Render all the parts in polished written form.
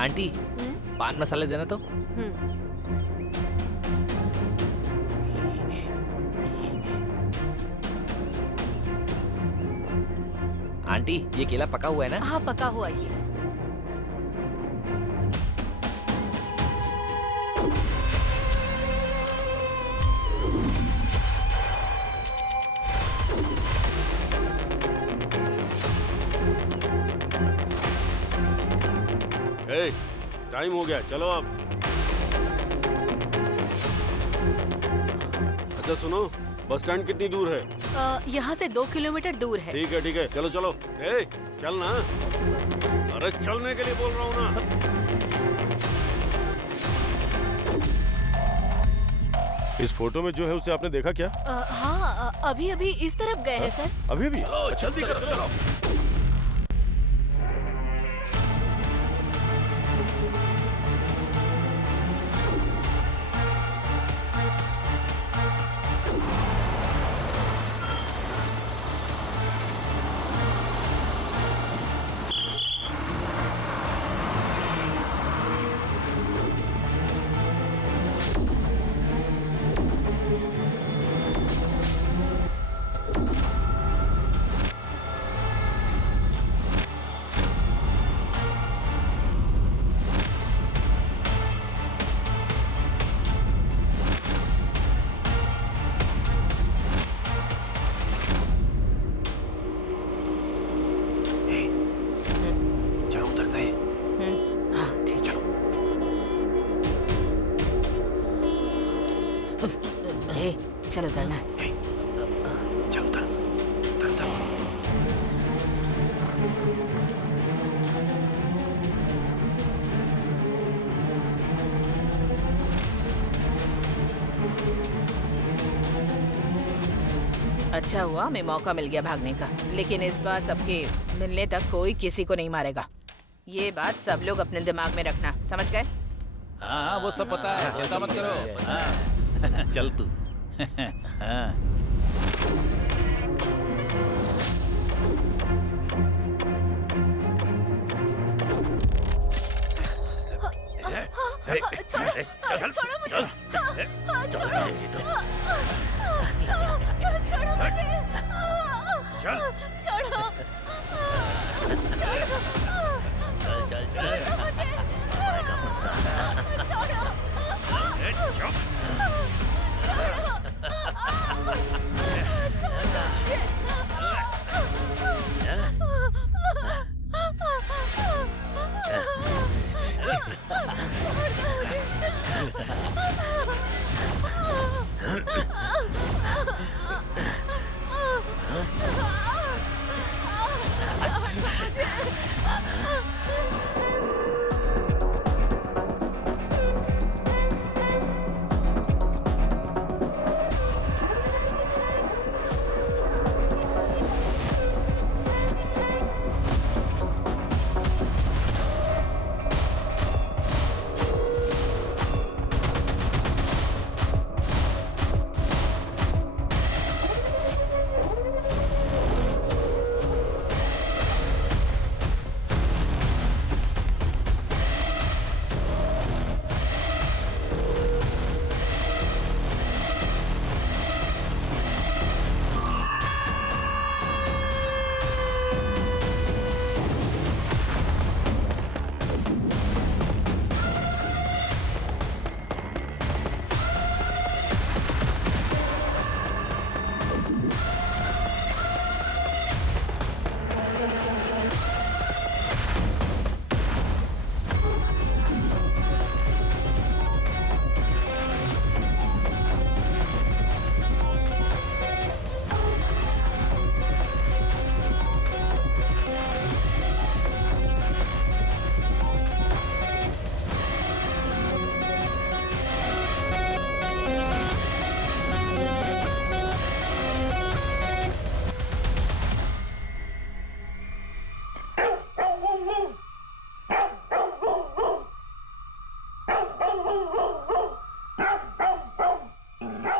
Aunty पान मसाले देना तो। आंटी ये केला पका हुआ है ना? हाँ पका हुआ ही है। टाइम हो गया, चलो अब। अच्छा सुनो, बस स्टैंड कितनी दूर है? यहाँ से 2 किलोमीटर दूर है। ठीक है, चलो चलो। चल ना, अरे चलने के लिए बोल रहा हूँ ना। इस फोटो में जो है उसे आपने देखा क्या? हाँ अभी अभी इस तरफ गए हैं सर। अभी भी? जल्दी करो चलो। चलो चलना। चलो उतर। अच्छा हुआ हमें मौका मिल गया भागने का, लेकिन इस बार सबके मिलने तक कोई किसी को नहीं मारेगा। ये बात सब लोग अपने दिमाग में रखना, समझ गए? हाँ वो सब पता है, चिंता मत करो। चल तू। छोड़ो मुझे।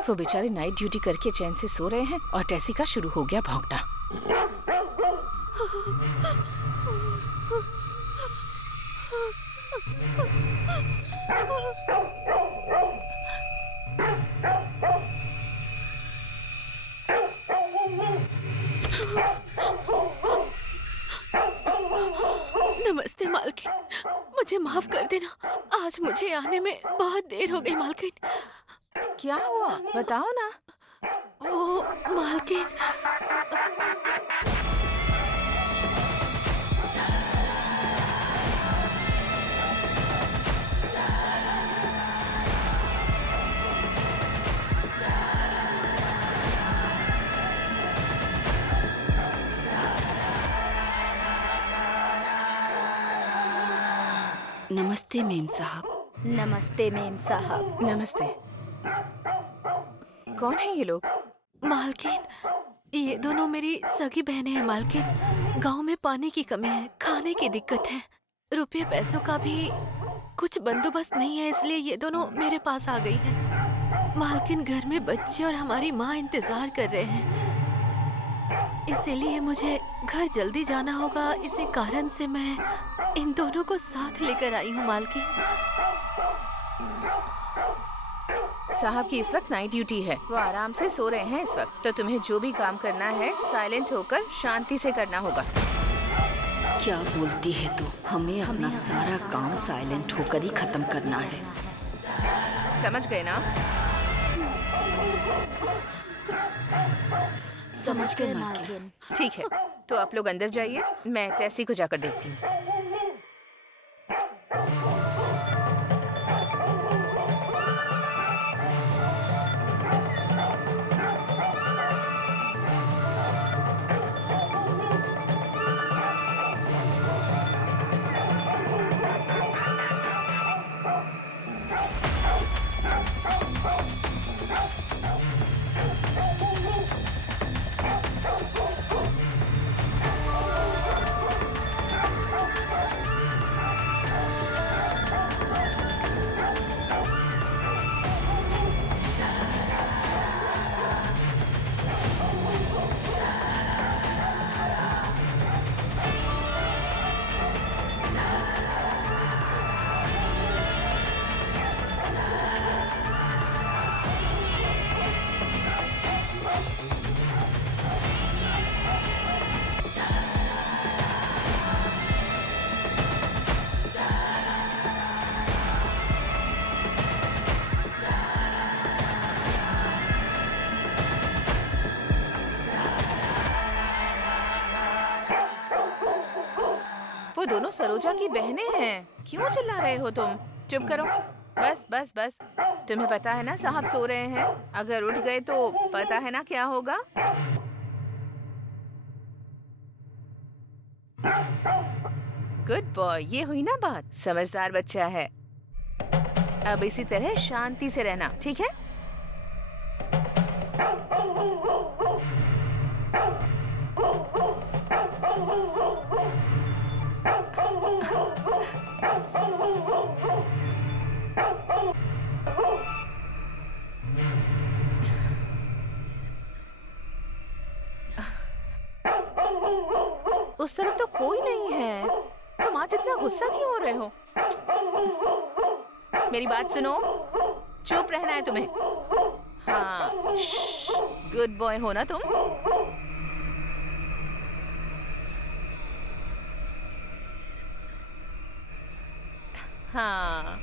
वो बेचारे नाइट ड्यूटी करके चैन से सो रहे हैं और टेसी का शुरू हो गया भौंकना। आज मुझे आने में बहुत देर हो गई मालकिन। क्या हुआ बताओ ना। वो मालकिन, नमस्ते मेम साहब। नमस्ते मेम साहब। नमस्ते। कौन है ये लोग? मालकिन, ये दोनों मेरी सगी बहनें हैं मालकिन। गांव में पानी की कमी है, खाने की दिक्कत है, रुपये पैसों का भी कुछ बंदोबस्त नहीं है, इसलिए ये दोनों मेरे पास आ गई हैं। मालकिन, घर में बच्चे और हमारी माँ इंतजार कर रहे हैं, इसीलिए मुझे घर जल्दी जाना होगा। इसी कारण से मैं इन दोनों को साथ लेकर आई हूँ मालकिन। साहब की इस वक्त नाइट ड्यूटी है, वो आराम से सो रहे हैं इस वक्त। तो तुम्हें जो भी काम करना है साइलेंट होकर शांति से करना होगा। क्या बोलती है तू? हमें अपना सारा काम साइलेंट होकर ही खत्म करना है। समझ गए ना? समझ गए मालकिन। मालकिन। ठीक है, तो आप लोग अंदर जाइए, मैं टेसी को जाकर देखती हूँ। वो दोनों सरोजा की बहनें हैं। क्यों चिल्ला रहे हो तुम? चुप करो। बस बस बस। तुम्हें पता है ना साहब सो रहे हैं, अगर उठ गए तो पता है ना क्या होगा। गुड बॉय, ये हुई ना बात। समझदार बच्चा है। अब इसी तरह शांति से रहना, ठीक है? उस तरफ तो कोई नहीं है। तुम आज इतना गुस्सा क्यों हो रहे हो? मेरी बात सुनो, चुप रहना है तुम्हें। हाँ, गुड बॉय हो ना तुम। हाँ।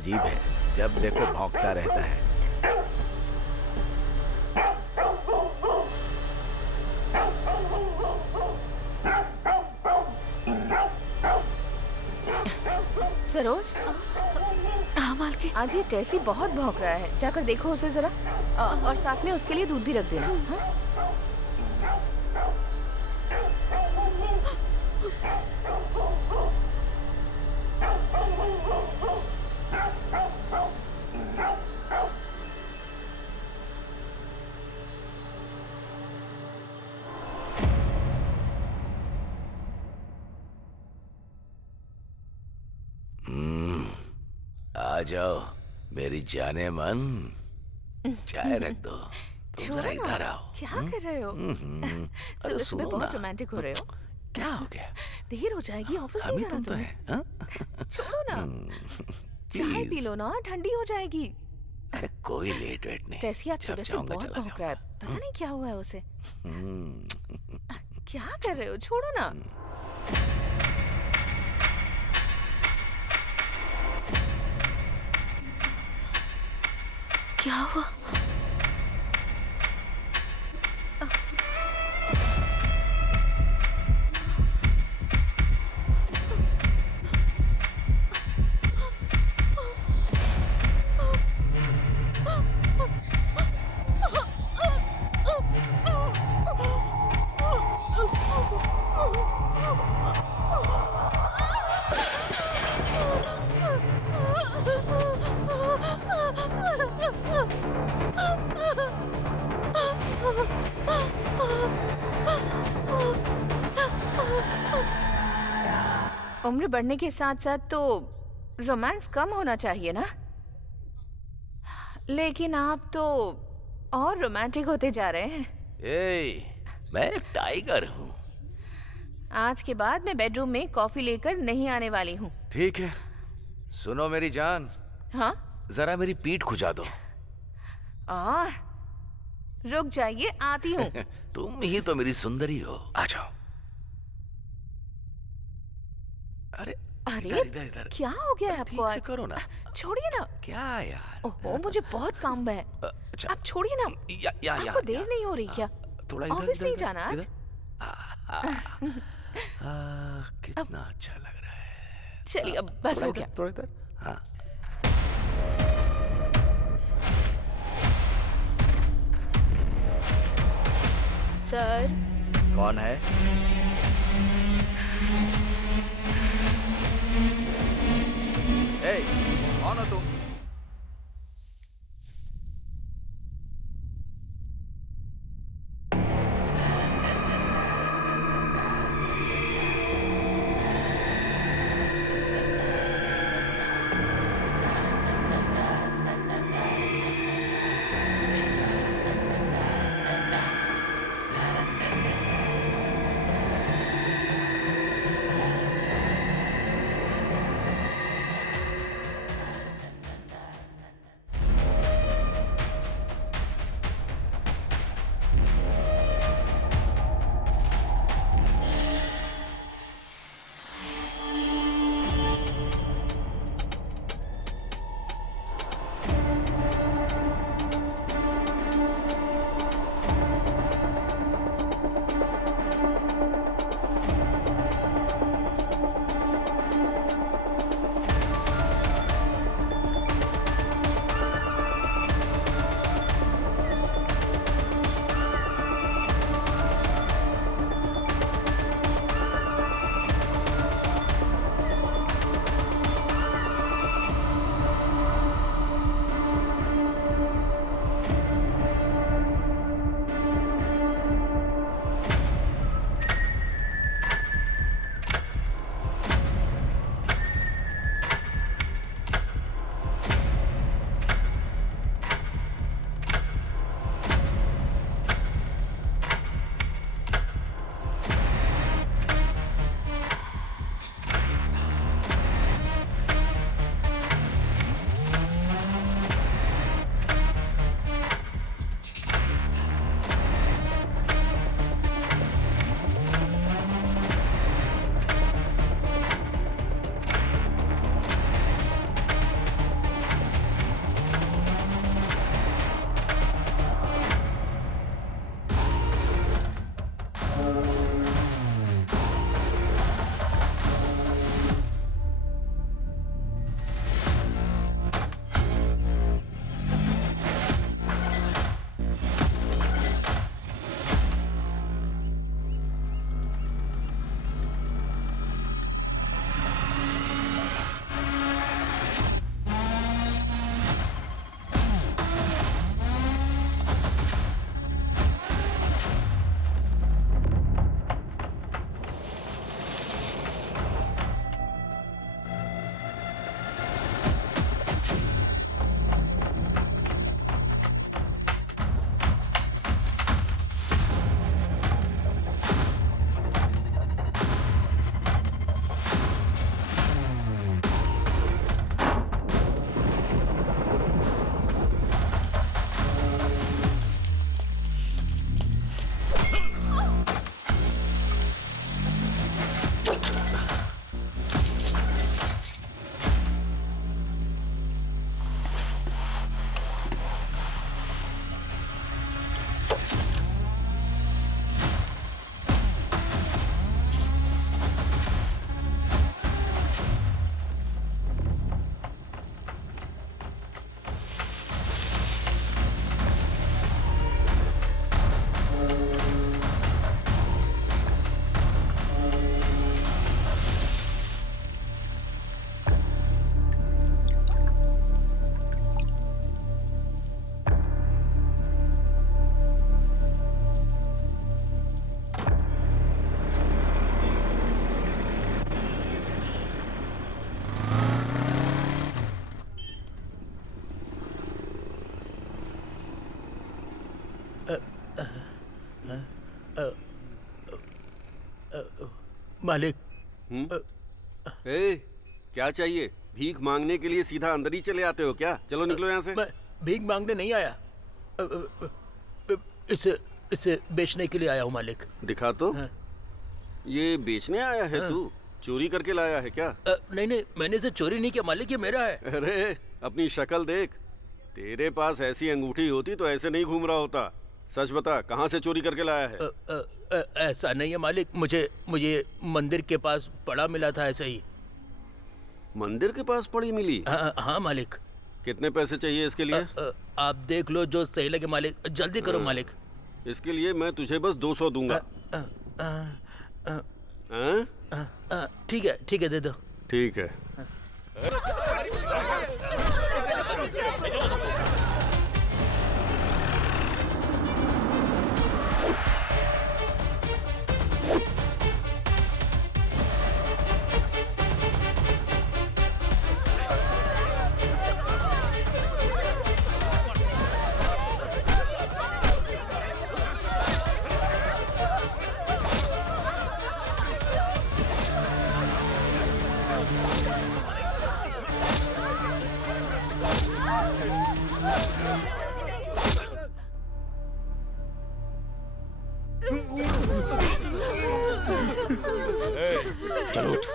अजीब है, जब देखो भौंकता रहता है। सरोज, हाँ मालकिन। आज ये टेसी बहुत भौंक रहा है, जाकर देखो उसे जरा। और साथ में उसके लिए दूध भी रख देना। हाँ? आ जाओ मेरी जाने मन, चाय रख दो। तुम छोड़ो जरा ना। इधर आओ। क्या कर रहे हो? अरे सुबह सुबह सुनो बहुत ना। रोमांटिक हो रहे हो। क्या हो गया? देर हो जाएगी, ऑफिस नहीं अभी जाना तुम तो तुम्हें। है, हाँ? छोड़ो ना, चाय पी लो ना, ठंडी हो जाएगी। अरे कोई लेट वेट नहीं। टेसी आज जब सुबह से चाहूंगा बहुत चला भौंक रहा है, पता नहीं क्या हुआ है उसे। जाऊंगा। क्या कर रहे हो? छोड़ो ना। क्या हुआ? उम्र बढ़ने के साथ साथ तो रोमांस कम होना चाहिए ना, लेकिन आप तो और रोमांटिक होते जा रहे हैं। मैं एक टाइगर हूँ। आज के बाद मैं बेडरूम में कॉफी लेकर नहीं आने वाली हूँ। ठीक है, सुनो मेरी जान, हाँ? जरा मेरी पीठ खुजा दो। रुक जाइए, आती हूँ। तुम ही तो मेरी सुंदरी हो, आ जाओ। अरे अरे इधर इधर इधर। क्या हो गया है ठीक आपको से आज? करो ना। छोड़िए ना। क्या यार? ओहो, मुझे बहुत काम है। अच्छा, आप छोड़िए ना। या आपको देर नहीं हो रही क्या? थोड़ा इधर ऑफिस इधर, नहीं इधर, जाना आज? इधर। कितना अच्छा लग रहा है। चलिए अब बस हो गया। थोड़ा इधर। हाँ। सर, कौन है? ए, कौन हो तुम? मालिक। ए, क्या चाहिए? भीख मांगने के लिए सीधा अंदर ही चले आते हो क्या? चलो निकलो यहाँ से। मैं भीख मांगने नहीं आया, इसे बेचने के लिए आया हूँ मालिक। दिखा तो। ये बेचने आया है तू? चोरी करके लाया है क्या? नहीं, मैंने इसे चोरी नहीं किया मालिक, ये मेरा है। अरे अपनी शक्ल देख, तेरे पास ऐसी अंगूठी होती तो ऐसे नहीं घूम रहा होता। सच बता, कहाँ से चोरी करके लाया है? ऐसा नहीं है मालिक, मुझे मंदिर के पास पड़ा मिला था, ऐसे ही। मंदिर के पास पड़ी मिली? हाँ मालिक। कितने पैसे चाहिए इसके लिए? आप देख लो जो सही लगे मालिक, जल्दी करो मालिक। इसके लिए मैं तुझे बस 200 दूंगा। ठीक है, दे दो। ठीक है। चलो उठ।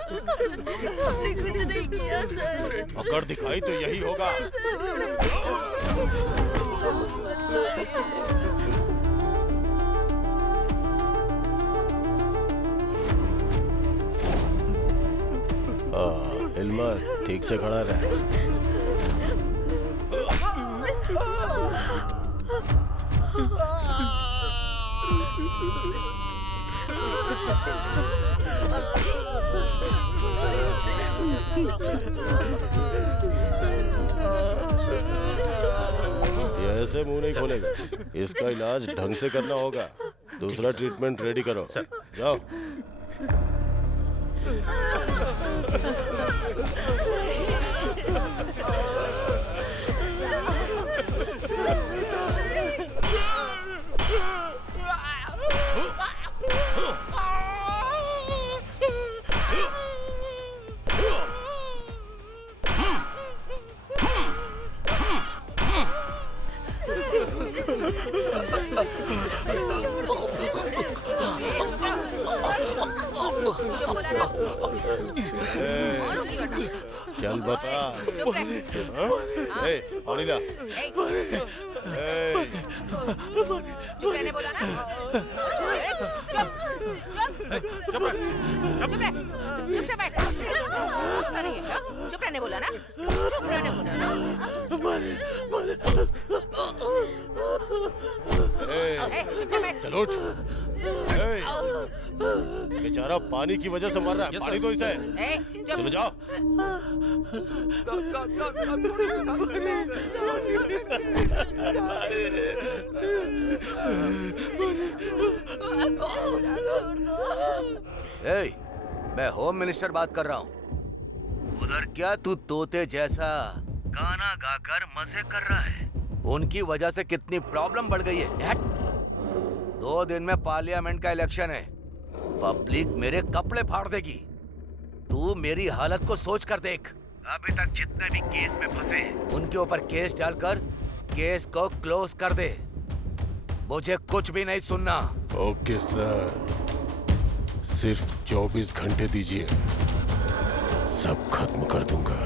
हमने कुछ नहीं किया सर। अगर दिखाई तो यही होगा। इल्मा ठीक से खड़ा रहे। ये ऐसे मुंह नहीं खोलेगा, इसका इलाज ढंग से करना होगा। दूसरा ट्रीटमेंट रेडी करो। जाओ। चल बता। पानी ला। चुप रहने बोला ना। चुप से बैठ। चुप रहने बोला ना। चुप रहने बोला ना। चलो उठ। बेचारा पानी की वजह से मर रहा है। पानी तो इसे। चलो जाओ। मैं होम मिनिस्टर बात कर रहा हूँ। उधर क्या तू तोते जैसा गाना गाकर मजे कर रहा है? उनकी वजह से कितनी प्रॉब्लम बढ़ गई है। 2 दिन में पार्लियामेंट का इलेक्शन है। पब्लिक मेरे कपड़े फाड़ देगी। तू मेरी हालत को सोच कर देख। अभी तक जितने भी केस में फंसे उनके ऊपर केस डालकर केस को क्लोज कर दे। मुझे कुछ भी नहीं सुनना। ओके सर, सिर्फ 24 घंटे दीजिए, सब खत्म कर दूंगा।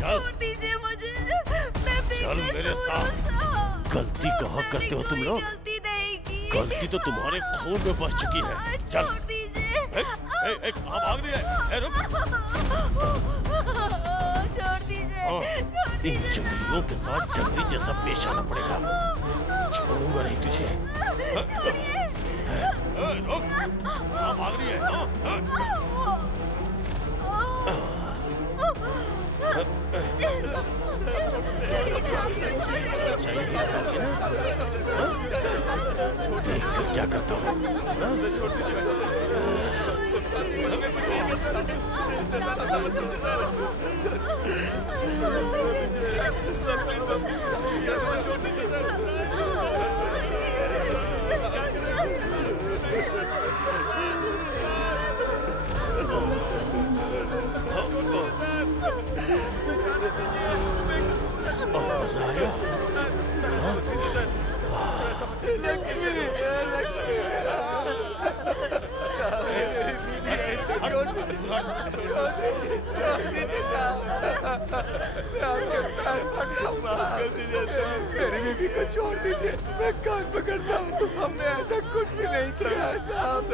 छोड़ दीजिए मुझे। मैं चल मेरे साथ। गलती कहाँ करते हो तुम लोग? गलती नहीं की गलती तो तुम्हारे खून में बस चुकी है। चल। छोड़ दीजिए। कहाँ भाग रही है? रुक। छोड़ दीजिए। छोड़ इन दीजिए। जंगलियों के साथ जंगली जैसा पेश आना पड़ेगा। छोड़ूंगा नहीं तुझे। रुक। कहाँ भाग रही है? क्या करता हूँ? मेरी बीवी को छोड़ दीजिए, मैं कान पकड़ता हूँ। हमने ऐसा कुछ भी नहीं किया साहब।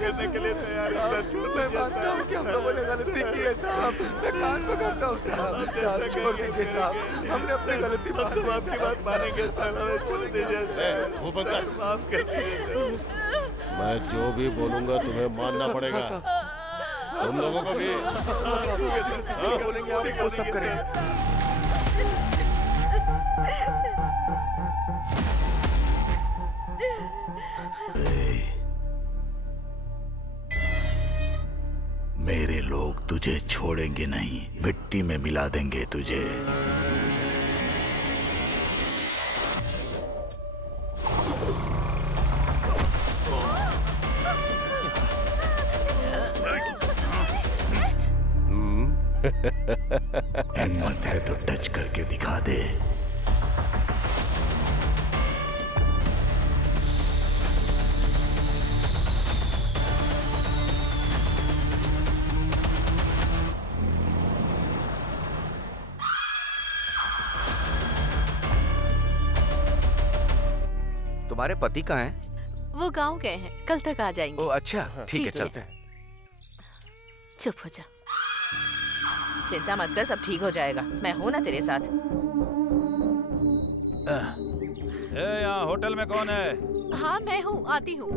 करने के लिए तैयार है सर। मैं मानता हूँ कि हम लोगों ने गलती की है साहब। मैं कान पकड़ता हूँ साहब। साहब छोड़ दीजिए साहब, हमने अपनी गलती आपकी बात मानेंगे सर। हमें छोड़ दीजिए सर। वो बंदा माफ कर दीजिए। मैं जो भी बोलूंगा तुम्हें मानना पड़ेगा। तुम लोगों को भी। बोलेंगे आप वो सब करेंगे। मेरे लोग तुझे छोड़ेंगे नहीं, मिट्टी में मिला देंगे तुझे। हिम्मत है तो टच करके दिखा दे। तुम्हारे पति कहाँ हैं? वो गांव गए हैं, कल तक आ जाएंगे। ओ अच्छा, ठीक है, चलते हैं। चुप हो जा। चिंता मत कर, सब ठीक हो जाएगा। मैं हूँ ना तेरे साथ। यहाँ होटल में कौन है? हाँ मैं हूँ, आती हूँ।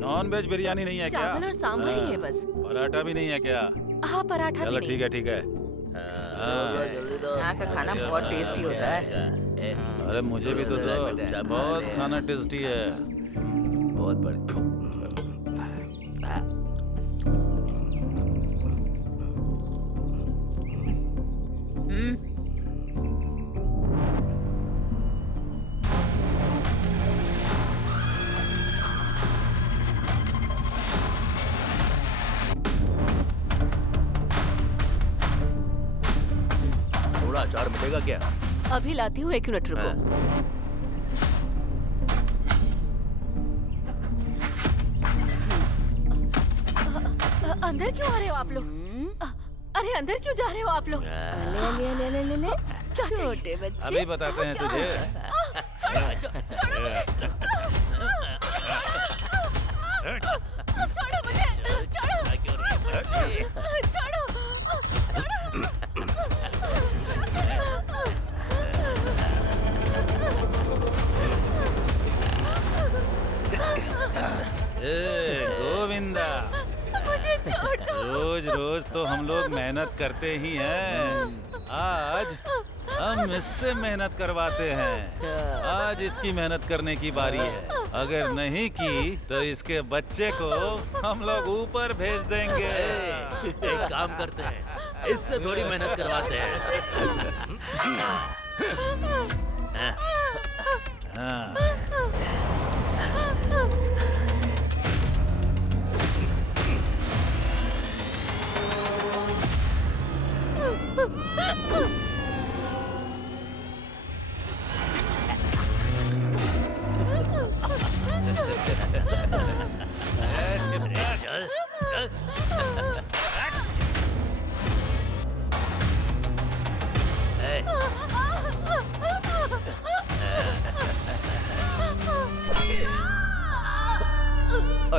नॉन वेज बिरयानी नहीं है क्या? चावल और सांभर ही है बस। पराठा भी नहीं है क्या? हाँ पराठा भी नहीं। ठीक है ठीक है। यहाँ का खाना बहुत टेस्टी होता है। अरे मुझे भी तो दो, बहुत खाना टेस्टी है। बहुत बढ़िया। थोड़ा अचार मिलेगा क्या? अभी लाती हूँ, 1 मिनट रुको। अंदर क्यों आ रहे हो आप लोग? अरे अंदर क्यों जा रहे हो आप लोग? ले क्या छोटे बच्चे। अभी बताते हैं तुझे। छोड़ो मुझे। छोड़ो मुझे। छोड़ो। गोविंदा, मुझे छोड़ दो। रोज रोज तो हम लोग मेहनत करते ही हैं। आज हम इससे मेहनत करवाते हैं। आज इसकी मेहनत करने की बारी है। अगर नहीं की तो इसके बच्चे को हम लोग ऊपर भेज देंगे। एक काम करते हैं, इससे थोड़ी मेहनत करवाते हैं। हाँ।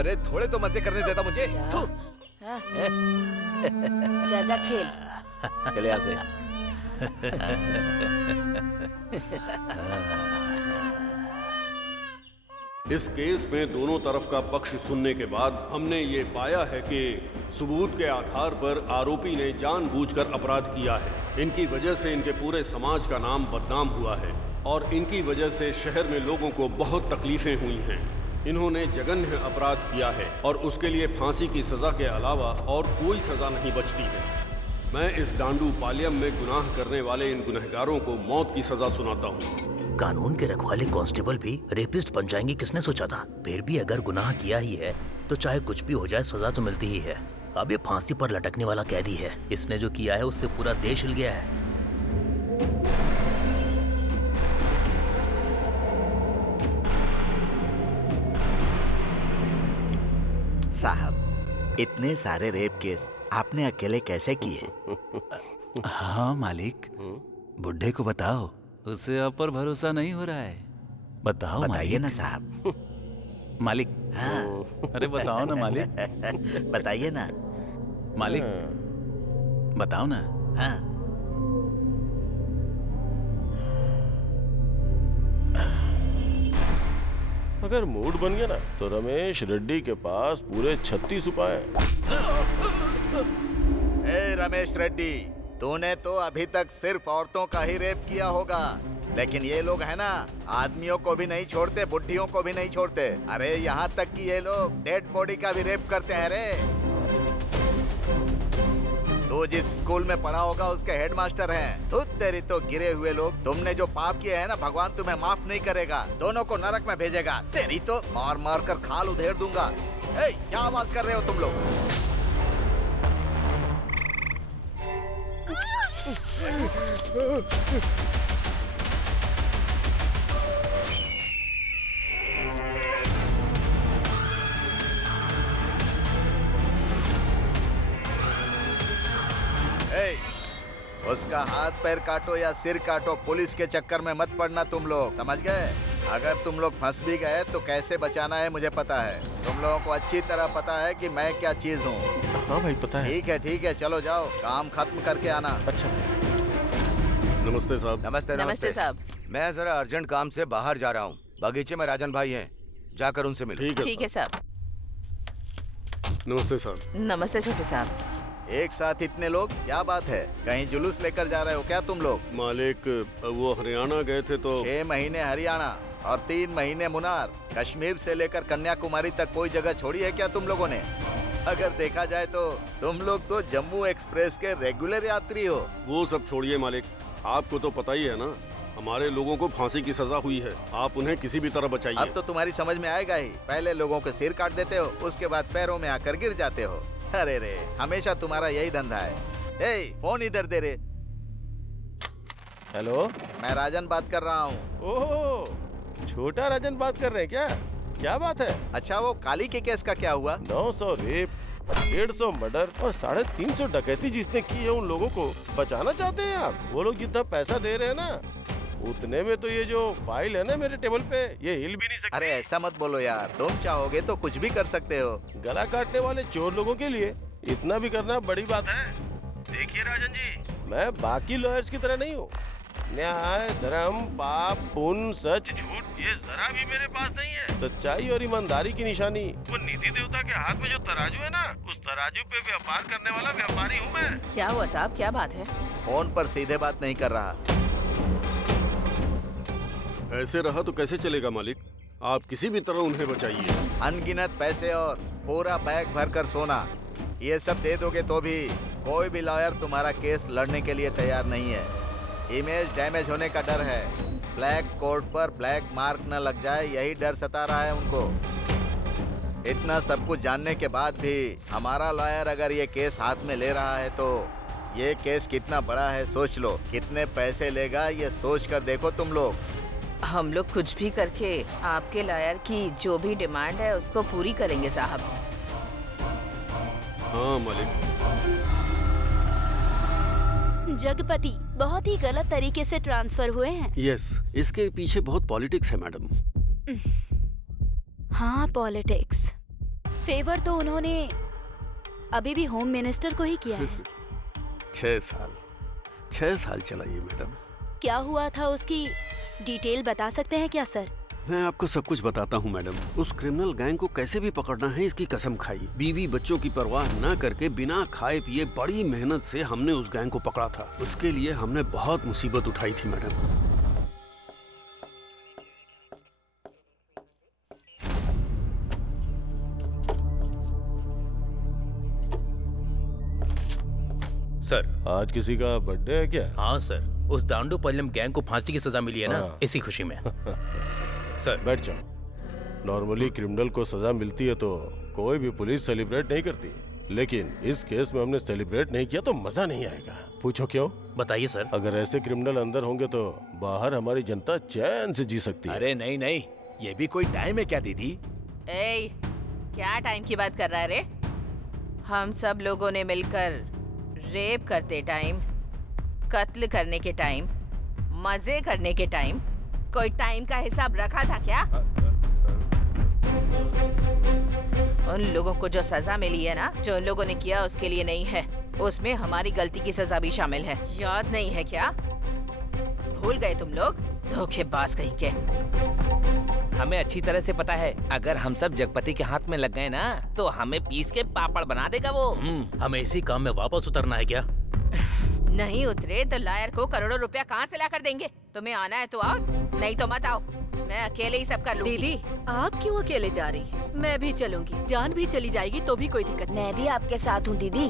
अरे थोड़े तो मजे करने देता मुझे। थू। जा जा खेल। चले यहाँ से। इस केस में दोनों तरफ का पक्ष सुनने के बाद हमने ये पाया है कि सबूत के आधार पर आरोपी ने जानबूझकर अपराध किया है। इनकी वजह से इनके पूरे समाज का नाम बदनाम हुआ है और इनकी वजह से शहर में लोगों को बहुत तकलीफें हुई हैं। इन्होंने जघन्य अपराध किया है और उसके लिए फांसी की सजा के अलावा और कोई सजा नहीं बचती है। मैं इस डांडू पालियम में गुनाह करने वाले इन गुनहगारों को मौत की सजा सुनाता हूँ। कानून के रखवाले कांस्टेबल भी रेपिस्ट बन जाएंगे, किसने सोचा था? फिर भी अगर गुनाह किया ही है तो चाहे कुछ भी हो जाए सजा तो मिलती ही है। अब ये फांसी पर लटकने वाला कैदी है। इसने जो किया है उससे पूरा देश हिल गया है। साहब, इतने सारे रेप केस आपने अकेले कैसे किए? हाँ मालिक, बुड्ढे को बताओ, उसे आप पर भरोसा नहीं हो रहा है। बताओ बताइए मालिक। ना साहब। मालिक। हाँ। अरे बताओ ना मालिक। बताइए ना मालिक, बताओ ना। हाँ। अगर मूड बन गया ना तो रमेश रेड्डी के पास पूरे 36 उपाय हैं। ए रमेश रेड्डी, तूने तो अभी तक सिर्फ औरतों का ही रेप किया होगा, लेकिन ये लोग है ना, आदमियों को भी नहीं छोड़ते, बुढ़ियों को भी नहीं छोड़ते। अरे यहाँ तक कि ये लोग डेड बॉडी का भी रेप करते हैं रे। तू जिस स्कूल में पढ़ा होगा उसके हेडमास्टर हैं। तू तेरी तो गिरे हुए लोग, तुमने जो पाप किए हैं ना, भगवान तुम्हें माफ नहीं करेगा, दोनों को नरक में भेजेगा। तेरी तो मार मार कर खाल उधेड़ दूंगा। ए, क्या आवाज कर रहे हो तुम लोग? उसका हाथ पैर काटो या सिर काटो, पुलिस के चक्कर में मत पड़ना तुम लोग, समझ गए? अगर तुम लोग फंस भी गए तो कैसे बचाना है मुझे पता है। तुम लोगों को अच्छी तरह पता है कि मैं क्या चीज हूँ। हाँ भाई पता है। ठीक है, चलो जाओ, काम खत्म करके आना। अच्छा। नमस्ते साहब। नमस्ते नमस्ते साहब। मैं जरा अर्जेंट काम से बाहर जा रहा हूँ। बगीचे में राजन भाई हैं, जाकर उनसे मिलो। ठीक है साहब। नमस्ते साहब। नमस्ते छोटे साहब। एक साथ इतने लोग, क्या बात है? कहीं जुलूस लेकर जा रहे हो क्या तुम लोग? मालिक, वो हरियाणा गए थे तो 6 महीने हरियाणा और 3 महीने मुनार। कश्मीर से लेकर कन्याकुमारी तक कोई जगह छोड़ी है क्या तुम लोगों ने? अगर देखा जाए तो तुम लोग तो जम्मू एक्सप्रेस के रेगुलर यात्री हो। वो सब छोड़िए मालिक, आपको तो पता ही है ना, हमारे लोगों को फांसी की सजा हुई है। आप उन्हें किसी भी तरह बचाइए। अब तो तुम्हारी समझ में आएगा ही। पहले लोगों के सिर काट देते हो, उसके बाद पैरों में आकर गिर जाते हो। अरे रे, हमेशा तुम्हारा यही धंधा है। ए, फोन इधर दे रे। हेलो, मैं राजन बात कर रहा हूँ। ओह, छोटा राजन बात कर रहे हैं क्या? क्या बात है? अच्छा, वो काली के केस का क्या हुआ? 900 रेप, 150 मर्डर और 350 डकैती जिसने की है, उन लोगों को बचाना चाहते हैं आप? वो लोग जितना पैसा दे रहे हैं ना, उतने में तो ये जो फाइल है ना मेरे टेबल पे, ये हिल भी नहीं सकती। अरे ऐसा मत बोलो यार, तुम चाहोगे तो कुछ भी कर सकते हो। गला काटने वाले चोर लोगों के लिए इतना भी करना बड़ी बात है। देखिए राजन जी, मैं बाकी लॉयर्स की तरह नहीं हूँ। न्याय, धर्म, पाप, पुण्य, सच, झूठ, ये जरा भी मेरे पास नहीं है। सच्चाई और ईमानदारी की निशानी वो निधि देवता के हाथ में जो तराजू है ना, उस तराजू पे व्यापार करने वाला व्यापारी हूँ मैं। क्या हुआ साहब, क्या बात है? फोन पर सीधे बात नहीं कर रहा। ऐसे रहा तो कैसे चलेगा मालिक? आप किसी भी तरह उन्हें बचाइए। अनगिनत पैसे और पूरा बैग भरकर सोना, ये सब दे दोगे तो भी कोई भी लॉयर तुम्हारा केस लड़ने के लिए तैयार नहीं है। इमेज डैमेज होने का डर है। ब्लैक कोर्ट पर ब्लैक मार्क न लग जाए, यही डर सता रहा है उनको। इतना सब कुछ जानने के बाद भी हमारा लॉयर अगर ये केस हाथ में ले रहा है तो ये केस कितना बड़ा है सोच लो। कितने पैसे लेगा ये सोच कर देखो तुम लोग। हम लोग कुछ भी करके आपके लॉयर की जो भी डिमांड है उसको पूरी करेंगे साहब। हाँ मालिक। जगपति बहुत ही गलत तरीके से ट्रांसफर हुए हैं। यस, इसके पीछे बहुत पॉलिटिक्स है मैडम। हाँ, पॉलिटिक्स। फेवर तो उन्होंने अभी भी होम मिनिस्टर को ही किया है। 6 साल चला ये मैडम। क्या हुआ था उसकी डिटेल बता सकते हैं क्या सर? मैं आपको सब कुछ बताता हूँ मैडम। उस क्रिमिनल गैंग को कैसे भी पकड़ना है इसकी कसम खाई। बीवी बच्चों की परवाह न करके बिना खाए पिए बड़ी मेहनत से हमने उस गैंग को पकड़ा था। उसके लिए हमने बहुत मुसीबत उठाई थी मैडम। सर, आज किसी का बर्थडे है क्या? हाँ सर, उस दांडू पल्लम गैंग को फांसी की सजा मिली है ना, हाँ। इसी खुशी में। सर बैठ जाओ। नॉर्मली क्रिमिनल को सजा मिलती है तो कोई भी पुलिस सेलिब्रेट नहीं करती, लेकिन इस केस में हमने सेलिब्रेट नहीं किया तो मजा नहीं आएगा। पूछो क्यों? बताइए सर। अगर ऐसे क्रिमिनल अंदर होंगे तो बाहर हमारी जनता चैन से जी सकती है। अरे नहीं नहीं, ये भी कोई टाइम है क्या दीदी? ए, क्या टाइम की बात कर रहा है रे? हम सब लोगों ने मिलकर रेप करते टाइम, कत्ल करने के टाइम, मजे करने के टाइम कोई टाइम का हिसाब रखा था क्या? उन लोगों को जो सजा मिली है ना, जो उन लोगों ने किया उसके लिए नहीं है, उसमें हमारी गलती की सजा भी शामिल है। याद नहीं है क्या? भूल गए तुम लोग? धोखेबाज कहीं के। हमें अच्छी तरह से पता है, अगर हम सब जगपति के हाथ में लग गए ना तो हमें पीस के पापड़ बना देगा वो। हमें इसी काम में वापस उतरना है क्या? नहीं उतरे तो लायर को करोड़ों रुपया कहाँ से लाकर देंगे? तुम्हें आना है तो आओ, नहीं तो मत आओ। मैं अकेले ही सब कर लूंगी। दीदी, आप क्यों अकेले जा रही हैं? मैं भी चलूंगी। जान भी चली जाएगी तो भी कोई दिक्कत नहीं। मैं भी आपके साथ हूँ दीदी।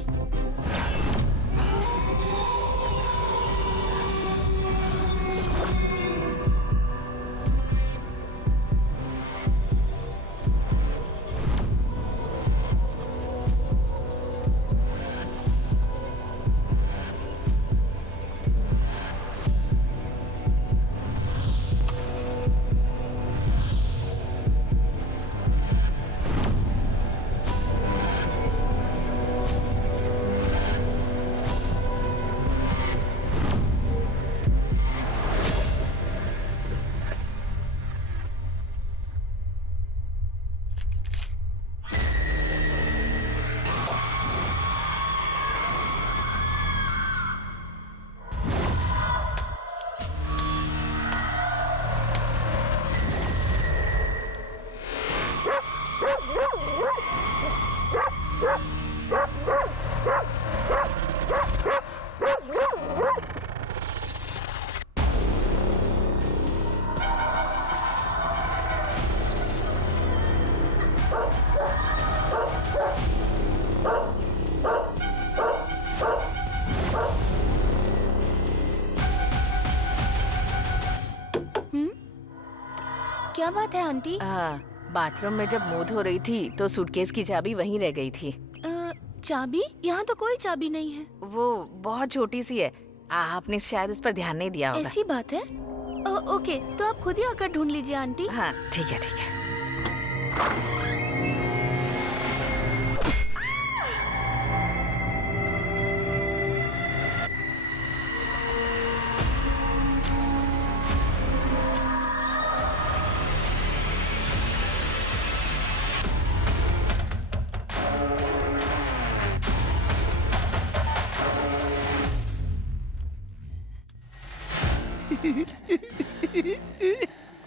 क्या बात है आंटी? बाथरूम में जब मुंह धो रही थी तो सूटकेस की चाबी वहीं रह गई थी। चाबी? यहाँ तो कोई चाबी नहीं है। वो बहुत छोटी सी है, आपने शायद उस पर ध्यान नहीं दिया होगा। ऐसी बात है? ओके, तो आप खुद ही आकर ढूंढ लीजिए आंटी। हाँ ठीक है ठीक है।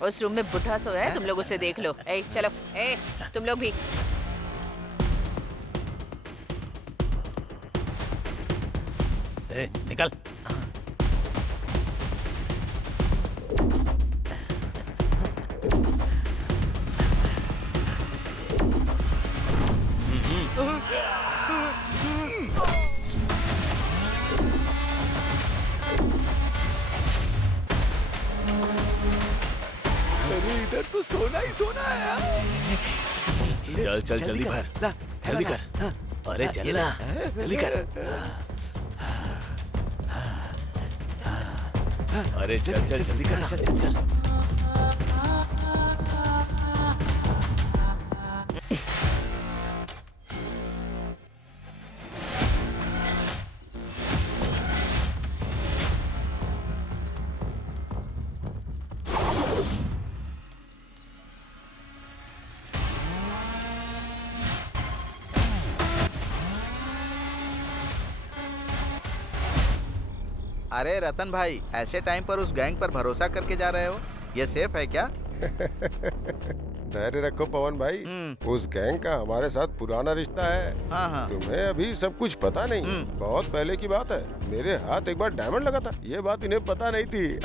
उस रूम में बुढ़ा सोया है, तुम लोग उसे देख लो। ए, चलो, ए, तुम लोग भी। ए, निकल। इधर तो सोना ही सोना है यार। चल चल जल्दी भर, जल्दी कर। अरे चल ना, जल्दी कर। अरे चल चल जल्दी कर, चल चल। अरे रतन भाई, ऐसे टाइम पर उस गैंग पर भरोसा करके जा रहे हो? ये सेफ है क्या? धैर्य रखो पवन भाई, उस गैंग का हमारे साथ पुराना रिश्ता है। हाँ। तुम्हें अभी सब कुछ पता नहीं, बहुत पहले की बात है। मेरे हाथ एक बार डायमंड लगा था, ये बात इन्हें पता नहीं थी।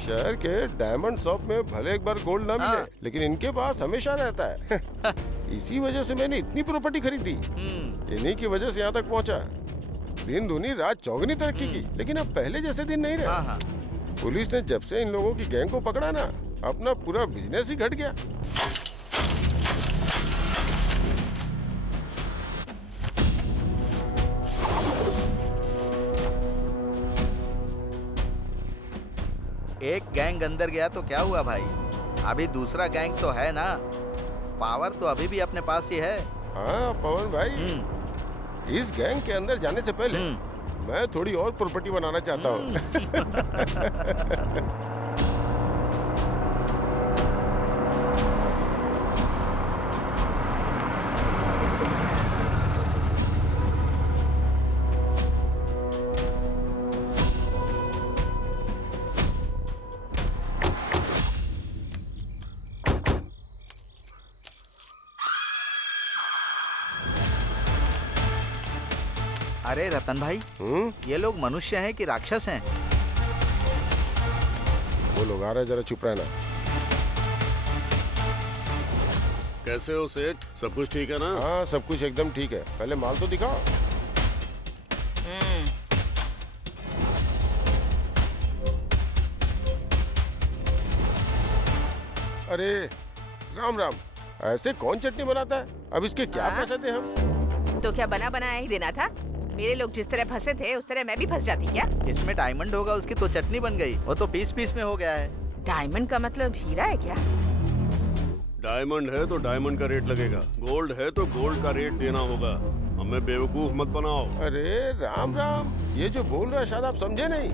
शहर के डायमंड शॉप में भले एक बार गोल्ड ना मिले, लेकिन इनके पास हमेशा रहता है। इसी वजह से मैंने इतनी प्रॉपर्टी खरीदी, इन्हीं की वजह से यहाँ तक पहुँचा। दिन दूनी रात चौगनी तरक्की की, लेकिन अब पहले जैसे दिन नहीं रहे। पुलिस ने जब से इन लोगों की गैंग को पकड़ा ना, अपना पूरा बिजनेस ही घट गया। एक गैंग अंदर गया तो क्या हुआ भाई, अभी दूसरा गैंग तो है ना। पावर तो अभी भी अपने पास ही है। हाँ पवन भाई, इस गैंग के अंदर जाने से पहले मैं थोड़ी और प्रॉपर्टी बनाना चाहता हूँ। अरे रतन भाई, ये लोग मनुष्य हैं कि राक्षस हैं? वो लोग आ रहे, जरा चुप रहना। कैसे हो सेठ, सब कुछ ठीक है ना? हाँ सब कुछ एकदम ठीक है, पहले माल तो दिखाओ। अरे राम राम, ऐसे कौन चटनी बनाता है? अब इसके क्या पैसे दे हम? तो क्या बना बनाया ही देना था? मेरे लोग जिस तरह फंसे थे उस तरह मैं भी फंस जाती क्या? इसमें डायमंड होगा, उसकी तो चटनी बन गई। वो तो पीस पीस में हो गया है। डायमंड का मतलब हीरा है क्या? डायमंड है तो डायमंड का रेट लगेगा, गोल्ड है तो गोल्ड का रेट देना होगा। हमें बेवकूफ मत बनाओ। अरे राम राम, ये जो बोल रहा है शायद आप समझे नहीं।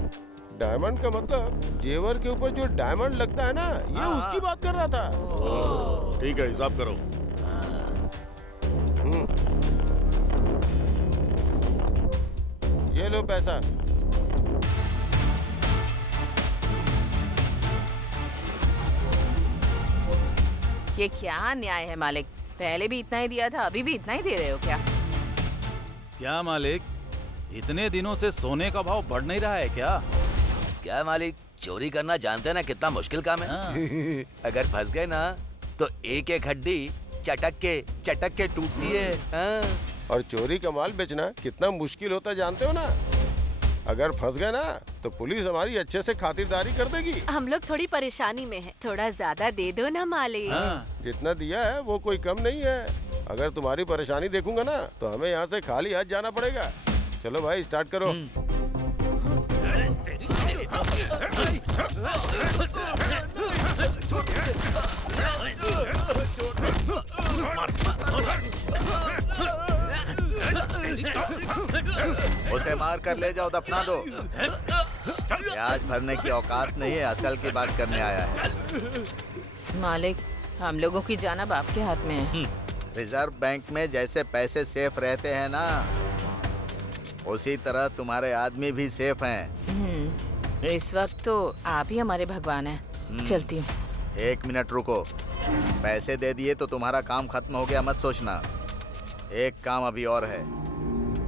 डायमंड का मतलब जेवर के ऊपर जो डायमंड लगता है ना, ये उसकी बात कर रहा था। ठीक है, हिसाब करो। ये लो पैसा। ये क्या न्याय है मालिक? पहले भी इतना ही दिया था, अभी भी इतना ही दे रहे हो क्या? क्या मालिक, इतने दिनों से सोने का भाव बढ़ नहीं रहा है क्या? क्या मालिक, चोरी करना जानते हैं ना कितना मुश्किल काम है। अगर फंस गए ना तो एक एक हड्डी चटक के टूटती है। और चोरी का माल बेचना कितना मुश्किल होता है जानते हो ना। अगर फंस गए ना तो पुलिस हमारी अच्छे से खातिरदारी कर देगी। हम लोग थोड़ी परेशानी में हैं, थोड़ा ज्यादा दे दो ना मालिक। जितना दिया है वो कोई कम नहीं है। अगर तुम्हारी परेशानी देखूंगा ना तो हमें यहाँ से खाली हाथ जाना पड़ेगा। चलो भाई स्टार्ट करो। उसे मार कर ले जाओ, दफना दो। ब्याज भरने की औकात नहीं है, असल की बात करने आया है। मालिक, हम लोगों की जान अब आपके हाथ में है। रिजर्व बैंक में जैसे पैसे सेफ रहते हैं ना, उसी तरह तुम्हारे आदमी भी सेफ हैं। इस वक्त तो आप ही हमारे भगवान हैं। चलती हूँ। 1 मिनट रुको। पैसे दे दिए तो तुम्हारा काम खत्म हो गया मत सोचना। एक काम अभी और है।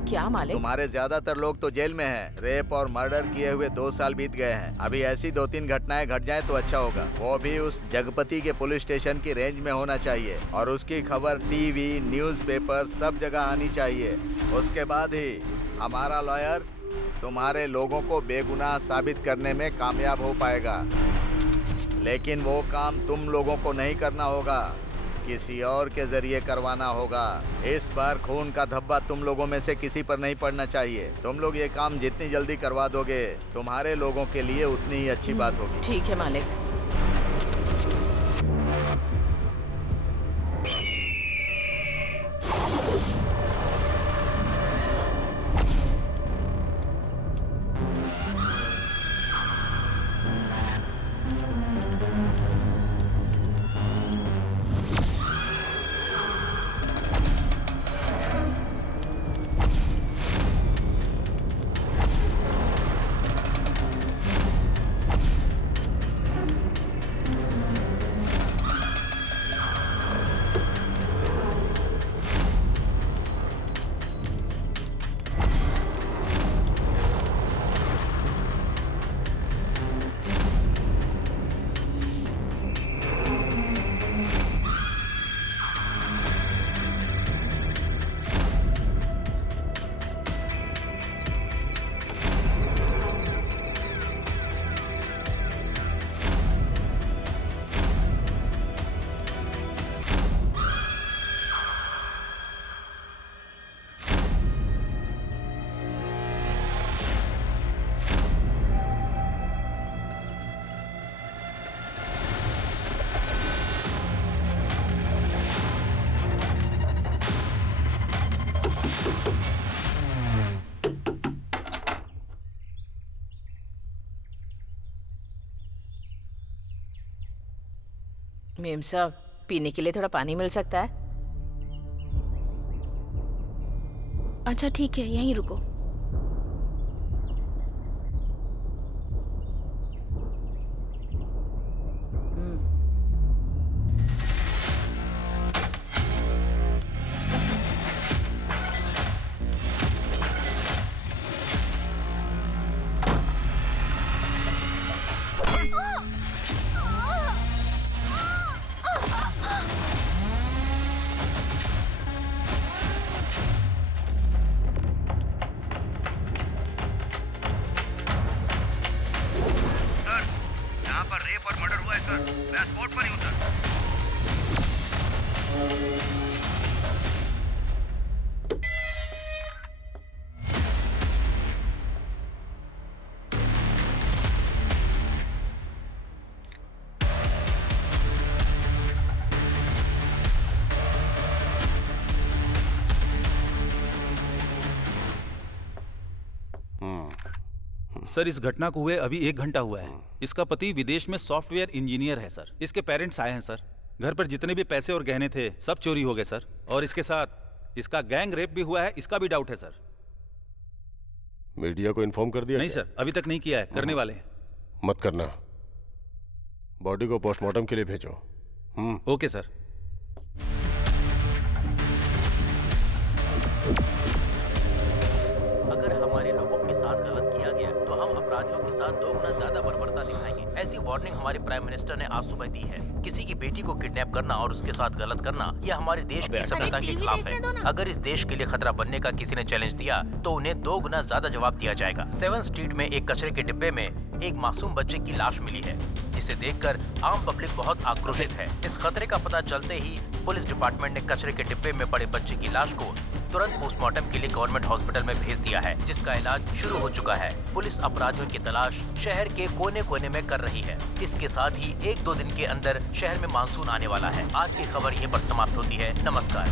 क्या मालिक? तुम्हारे ज्यादातर लोग तो जेल में हैं। रेप और मर्डर किए हुए 2 साल बीत गए हैं। अभी ऐसी 2-3 घटनाएं घट जाएं तो अच्छा होगा। वो भी उस जगपति के पुलिस स्टेशन की रेंज में होना चाहिए और उसकी खबर टीवी, न्यूज़पेपर सब जगह आनी चाहिए। उसके बाद ही हमारा लॉयर तुम्हारे लोगों को बेगुनाह साबित करने में कामयाब हो पाएगा। लेकिन वो काम तुम लोगों को नहीं करना होगा, किसी और के जरिए करवाना होगा। इस बार खून का धब्बा तुम लोगों में से किसी पर नहीं पड़ना चाहिए। तुम लोग ये काम जितनी जल्दी करवा दोगे तुम्हारे लोगों के लिए उतनी ही अच्छी बात होगी। ठीक है मालिक। मेम साहब, पीने के लिए थोड़ा पानी मिल सकता है? अच्छा ठीक है, यहीं रुको। सर, इस घटना को हुए अभी 1 घंटा हुआ है। इसका पति विदेश में सॉफ्टवेयर इंजीनियर है सर। इसके पेरेंट्स आए हैं सर। घर पर जितने भी पैसे और गहने थे सब चोरी हो गए सर। और इसके साथ इसका गैंग रेप भी हुआ है, इसका भी डाउट है सर। मीडिया को इन्फॉर्म कर दिया? नहीं सर, अभी तक नहीं किया है, करने वाले हैं। मत करना, बॉडी को पोस्टमार्टम के लिए भेजो। Okay sir. अगर हमारे लोगों के साथ गलत किया गया तो हम अपराधियों के साथ 2 गुना ज्यादा बर्बरता दिखाएंगे। ऐसी वार्निंग हमारे प्राइम मिनिस्टर ने आज सुबह दी है। किसी की बेटी को किडनैप करना और उसके साथ गलत करना यह हमारे देश की सभ्यता के खिलाफ है। अगर इस देश के लिए खतरा बनने का किसी ने चैलेंज दिया तो उन्हें 2 गुना ज्यादा जवाब दिया जाएगा। 7 स्ट्रीट में एक कचरे के डिब्बे में एक मासूम बच्चे की लाश मिली है, जिसे देखकर आम पब्लिक बहुत आक्रोशित है। इस खतरे का पता चलते ही पुलिस डिपार्टमेंट ने कचरे के डिब्बे में पड़े बच्चे की लाश को तुरंत पोस्टमार्टम के लिए गवर्नमेंट हॉस्पिटल में भेज दिया है, जिसका इलाज शुरू हो चुका है। पुलिस अपराधियों की तलाश शहर के कोने कोने में कर रही है। इसके साथ ही 1-2 दिन के अंदर शहर में मानसून आने वाला है। आज की खबर यहीं पर समाप्त होती है। नमस्कार।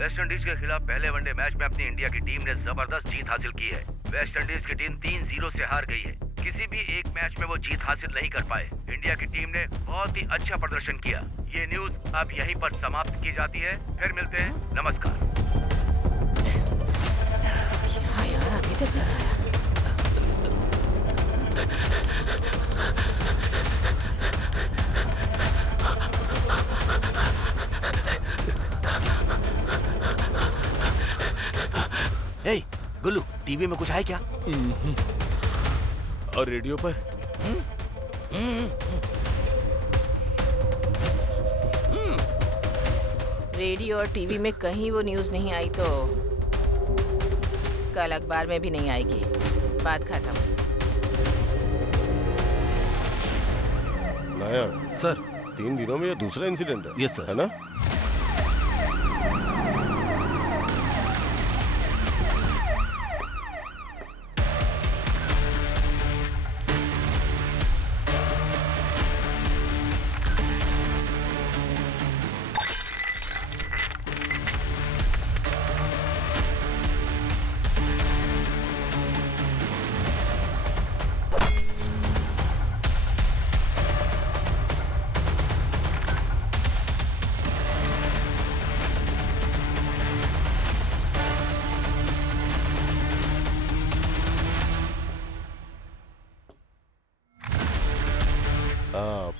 वेस्ट इंडीज के खिलाफ पहले वनडे मैच में अपनी इंडिया की टीम ने जबरदस्त जीत हासिल की है। वेस्ट इंडीज की टीम 3-0 से हार गई है। किसी भी एक मैच में वो जीत हासिल नहीं कर पाए। इंडिया की टीम ने बहुत ही अच्छा प्रदर्शन किया। ये न्यूज अब यहीं पर समाप्त की जाती है। फिर मिलते हैं। नमस्कार। क्या यार, अभी तक नहीं आया। हे गुल्लू, टीवी में कुछ है क्या? और रेडियो पर? रेडियो और टीवी में कहीं वो न्यूज़ नहीं आई तो कल अखबार में भी नहीं आएगी। बात खत्म। नायक सर, 3 दिनों में ये दूसरा इंसिडेंट है? Yes sir. है ना?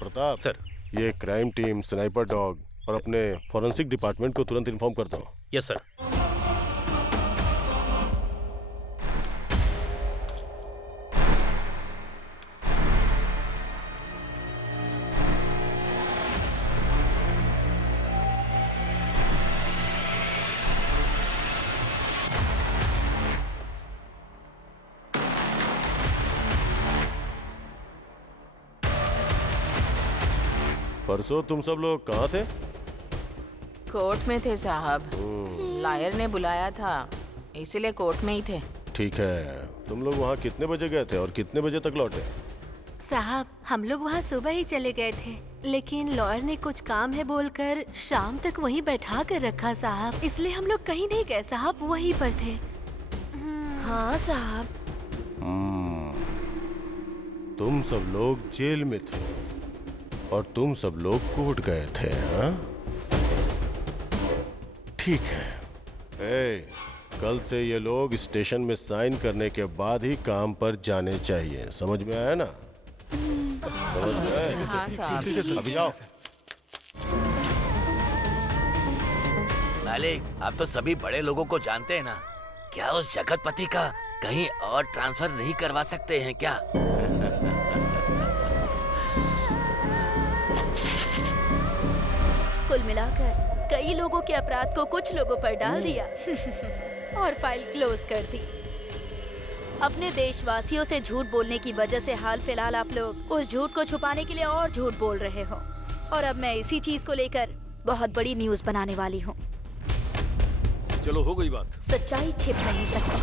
प्रताप सर, ये क्राइम टीम, स्नाइपर डॉग और अपने फॉरेंसिक डिपार्टमेंट को तुरंत इन्फॉर्म करता हूँ। Yes sir. परसों तुम सब लोग कहाँ थे? कोर्ट में थे साहब। लायर ने बुलाया था, इसीलिए कोर्ट में ही थे। ठीक है, तुम लोग वहाँ कितने बजे गए थे और कितने बजे तक लौटे? साहब, हम लोग वहाँ सुबह ही चले गए थे। लेकिन लॉयर ने कुछ काम है बोलकर शाम तक वहीं बैठा कर रखा साहब, इसलिए हम लोग कहीं नहीं गए साहब, वहीं पर थे। हाँ साहब। तुम सब लोग जेल में थे और तुम सब लोग कोर्ट गए थे, हाँ? ठीक है। कल से ये लोग स्टेशन में साइन करने के बाद ही काम पर जाने चाहिए, समझ में आया ना? समझ में आया? हाँ साहब। अभी जाओ। मालिक, आप तो सभी बड़े लोगों को जानते हैं ना, क्या उस जगतपति का कहीं और ट्रांसफर नहीं करवा सकते हैं क्या? कुल मिलाकर कई लोगों के अपराध को कुछ लोगों पर डाल दिया और फाइल क्लोज कर दी। अपने देशवासियों से झूठ बोलने की वजह से हाल फिलहाल आप लोग उस झूठ को छुपाने के लिए और झूठ बोल रहे हो, और अब मैं इसी चीज को लेकर बहुत बड़ी न्यूज बनाने वाली हूँ। चलो हो गई बात। सच्चाई छिप नहीं सकती।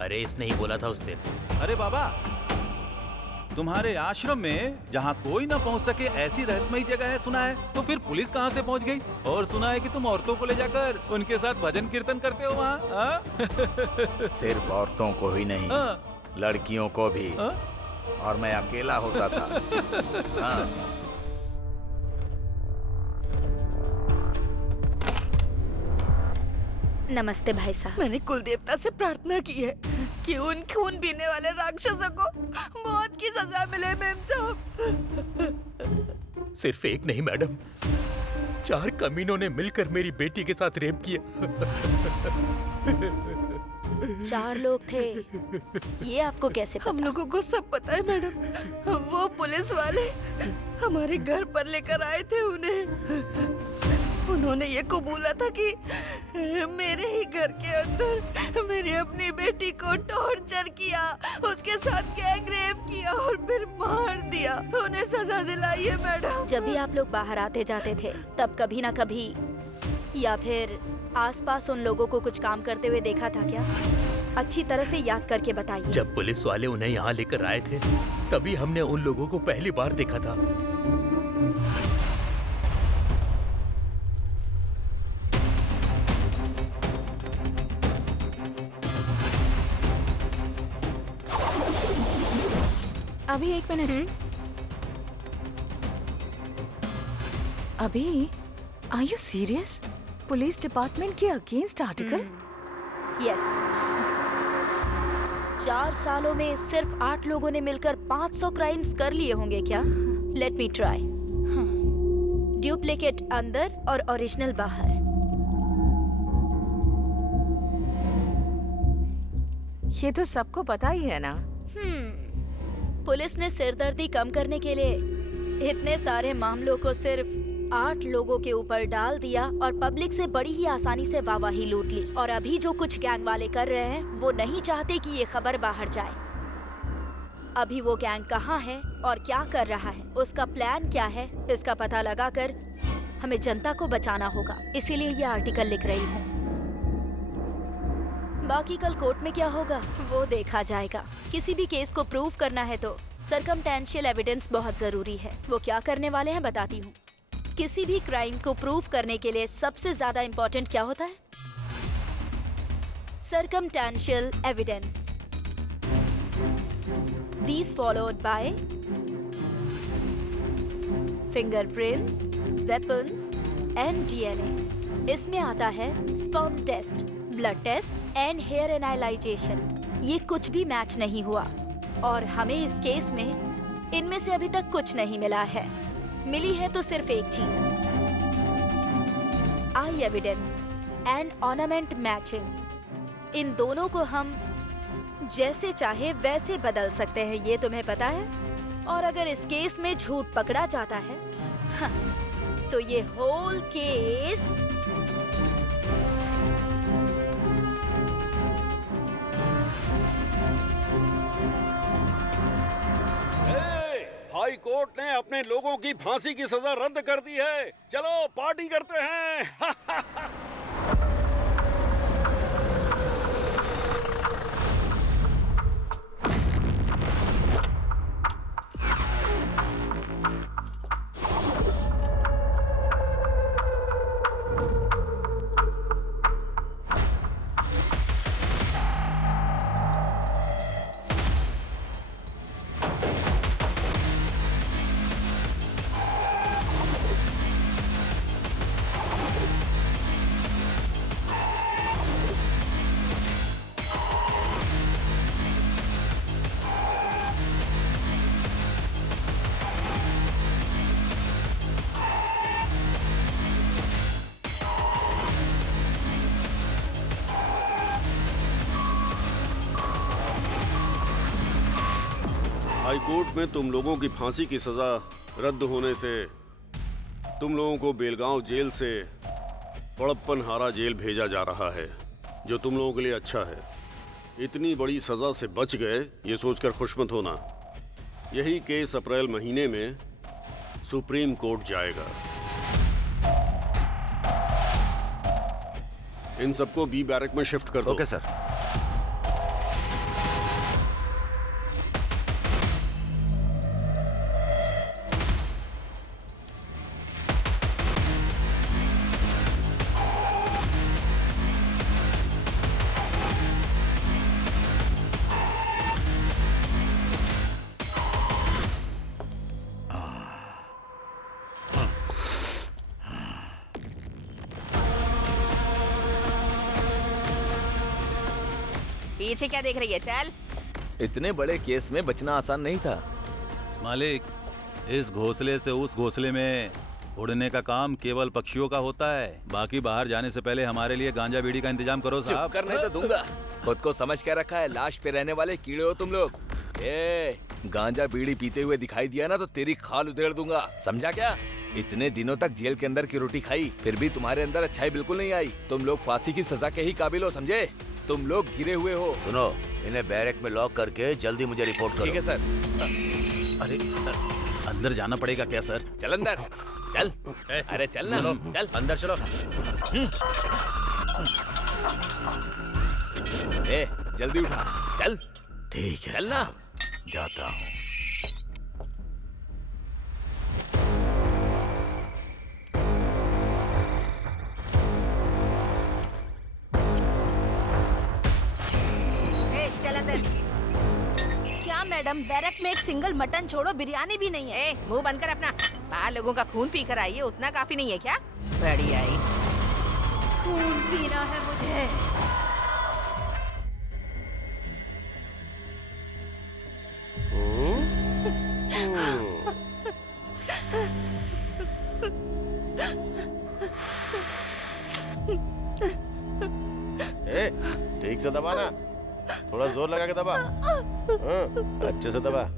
अरे इसने ही बोला था उस दिन। अरे बाबा, तुम्हारे आश्रम में जहाँ कोई ना पहुँच सके ऐसी रहस्यमयी जगह है सुना है, तो फिर पुलिस कहाँ से पहुँच गई? और सुना है कि तुम औरतों को ले जाकर उनके साथ भजन कीर्तन करते हो वहाँ। सिर्फ औरतों को ही नहीं, लड़कियों को भी। और मैं अकेला होता था। हाँ। नमस्ते भाई साहब। मैंने कुल देवता से प्रार्थना की है कि उन खून पीने वाले राक्षसों को मौत की सजा मिले मेम साहब। सिर्फ एक नहीं मैडम, 4 कमीनों ने मिलकर मेरी बेटी के साथ रेप किया। 4 लोग थे, ये आपको कैसे पता? हम लोगों को सब पता है मैडम। वो पुलिस वाले हमारे घर पर लेकर आए थे उन्हें। उन्होंने ये कबूला था कि मेरे ही घर के अंदर मेरी अपनी बेटी को टॉर्चर किया, उसके साथ गैंग रेप किया और फिर मार दिया। उन्हें सजा दिलाई है मैडम। जब भी आप लोग बाहर आते जाते थे तब कभी ना कभी या फिर आसपास उन लोगों को कुछ काम करते हुए देखा था क्या? अच्छी तरह से याद करके बताइए। जब पुलिस वाले उन्हें यहाँ लेकर आए थे तभी हमने उन लोगों को पहली बार देखा था। अभी 1 मिनट। अभी are you serious? Police department के अगेंस्ट आर्टिकल? यस। 4 सालों में सिर्फ 8 लोगों ने मिलकर 500 क्राइम्स कर लिए होंगे क्या? Let me try. डुप्लीकेट अंदर और ओरिजिनल बाहर। ये तो सबको पता ही है ना। पुलिस ने सिरदर्दी कम करने के लिए इतने सारे मामलों को सिर्फ 8 लोगों के ऊपर डाल दिया और पब्लिक से बड़ी ही आसानी से वाहवाही लूट ली। और अभी जो कुछ गैंग वाले कर रहे हैं वो नहीं चाहते कि ये खबर बाहर जाए। अभी वो गैंग कहाँ है और क्या कर रहा है, उसका प्लान क्या है, इसका पता लगाकर हमें जनता को बचाना होगा। इसीलिए ये आर्टिकल लिख रही हूँ। बाकी कल कोर्ट में क्या होगा वो देखा जाएगा। किसी भी केस को प्रूव करना है तो सर्कमटेंशियल एविडेंस बहुत जरूरी है। वो क्या करने वाले हैं बताती हूँ। किसी भी क्राइम को प्रूव करने के लिए सबसे ज्यादा इम्पोर्टेंट क्या होता है? Circumstantial evidence. These followed by fingerprints, weapons and DNA. इसमें आता है sperm test, blood test and hair analysation. ये कुछ भी मैच नहीं हुआ और हमें इस केस में इनमें से अभी तक कुछ नहीं मिला है। मिली है तो सिर्फ एक चीज, आई एविडेंस एंड ऑर्नामेंट मैचिंग। इन दोनों को हम जैसे चाहे वैसे बदल सकते हैं, ये तुम्हें पता है। और अगर इस केस में झूठ पकड़ा जाता है तो ये होल केस हाई कोर्ट ने अपने लोगों की फांसी की सजा रद्द कर दी है। चलो पार्टी करते हैं। हाई कोर्ट में तुम लोगों की फांसी की सजा रद्द होने से तुम लोगों को बेलगांव जेल से बड़प्पनहारा जेल भेजा जा रहा है, जो तुम लोगों के लिए अच्छा है। इतनी बड़ी सजा से बच गए ये सोचकर खुश मत होना। यही केस अप्रैल महीने में सुप्रीम कोर्ट जाएगा। इन सबको बी बैरक में शिफ्ट कर दो। Okay sir. पीछे क्या देख रही है? चल। इतने बड़े केस में बचना आसान नहीं था। मालिक, इस घोंसले से उस घोंसले में उड़ने का काम केवल पक्षियों का होता है। बाकी बाहर जाने से पहले हमारे लिए गांजा बीड़ी का इंतजाम करो साहब। चुप करने तो दूंगा। खुद को समझ के रखा है, लाश पे रहने वाले कीड़े हो तुम लोग। गांजा बीड़ी पीते हुए दिखाई दिया ना तो तेरी खाल उधेड़ दूंगा, समझा क्या? इतने दिनों तक जेल के अंदर की रोटी खाई, फिर भी तुम्हारे अंदर अच्छाई बिल्कुल नहीं आई। तुम लोग फांसी की सजा के ही काबिल हो, समझे? तुम लोग गिरे हुए हो। सुनो, इन्हें बैरक में लॉक करके जल्दी मुझे रिपोर्ट करो। ठीक है सर। अरे अंदर जाना पड़ेगा क्या सर? चल अंदर, चल। अरे चल ना, चल अंदर चलो। जल्दी उठा, चल। ठीक है, चल ना। जाता हूँ। क्या मैडम, बैरक में एक सिंगल मटन छोड़ो बिरयानी भी नहीं है। मुंह बंद कर अपना। बाहर लोगों का खून पी कर आई है, उतना काफी नहीं है क्या? बड़ी आई। खून पीना है मुझे। ठीक से दबा ना, थोड़ा जोर लगा के दबा। अच्छे से दबा।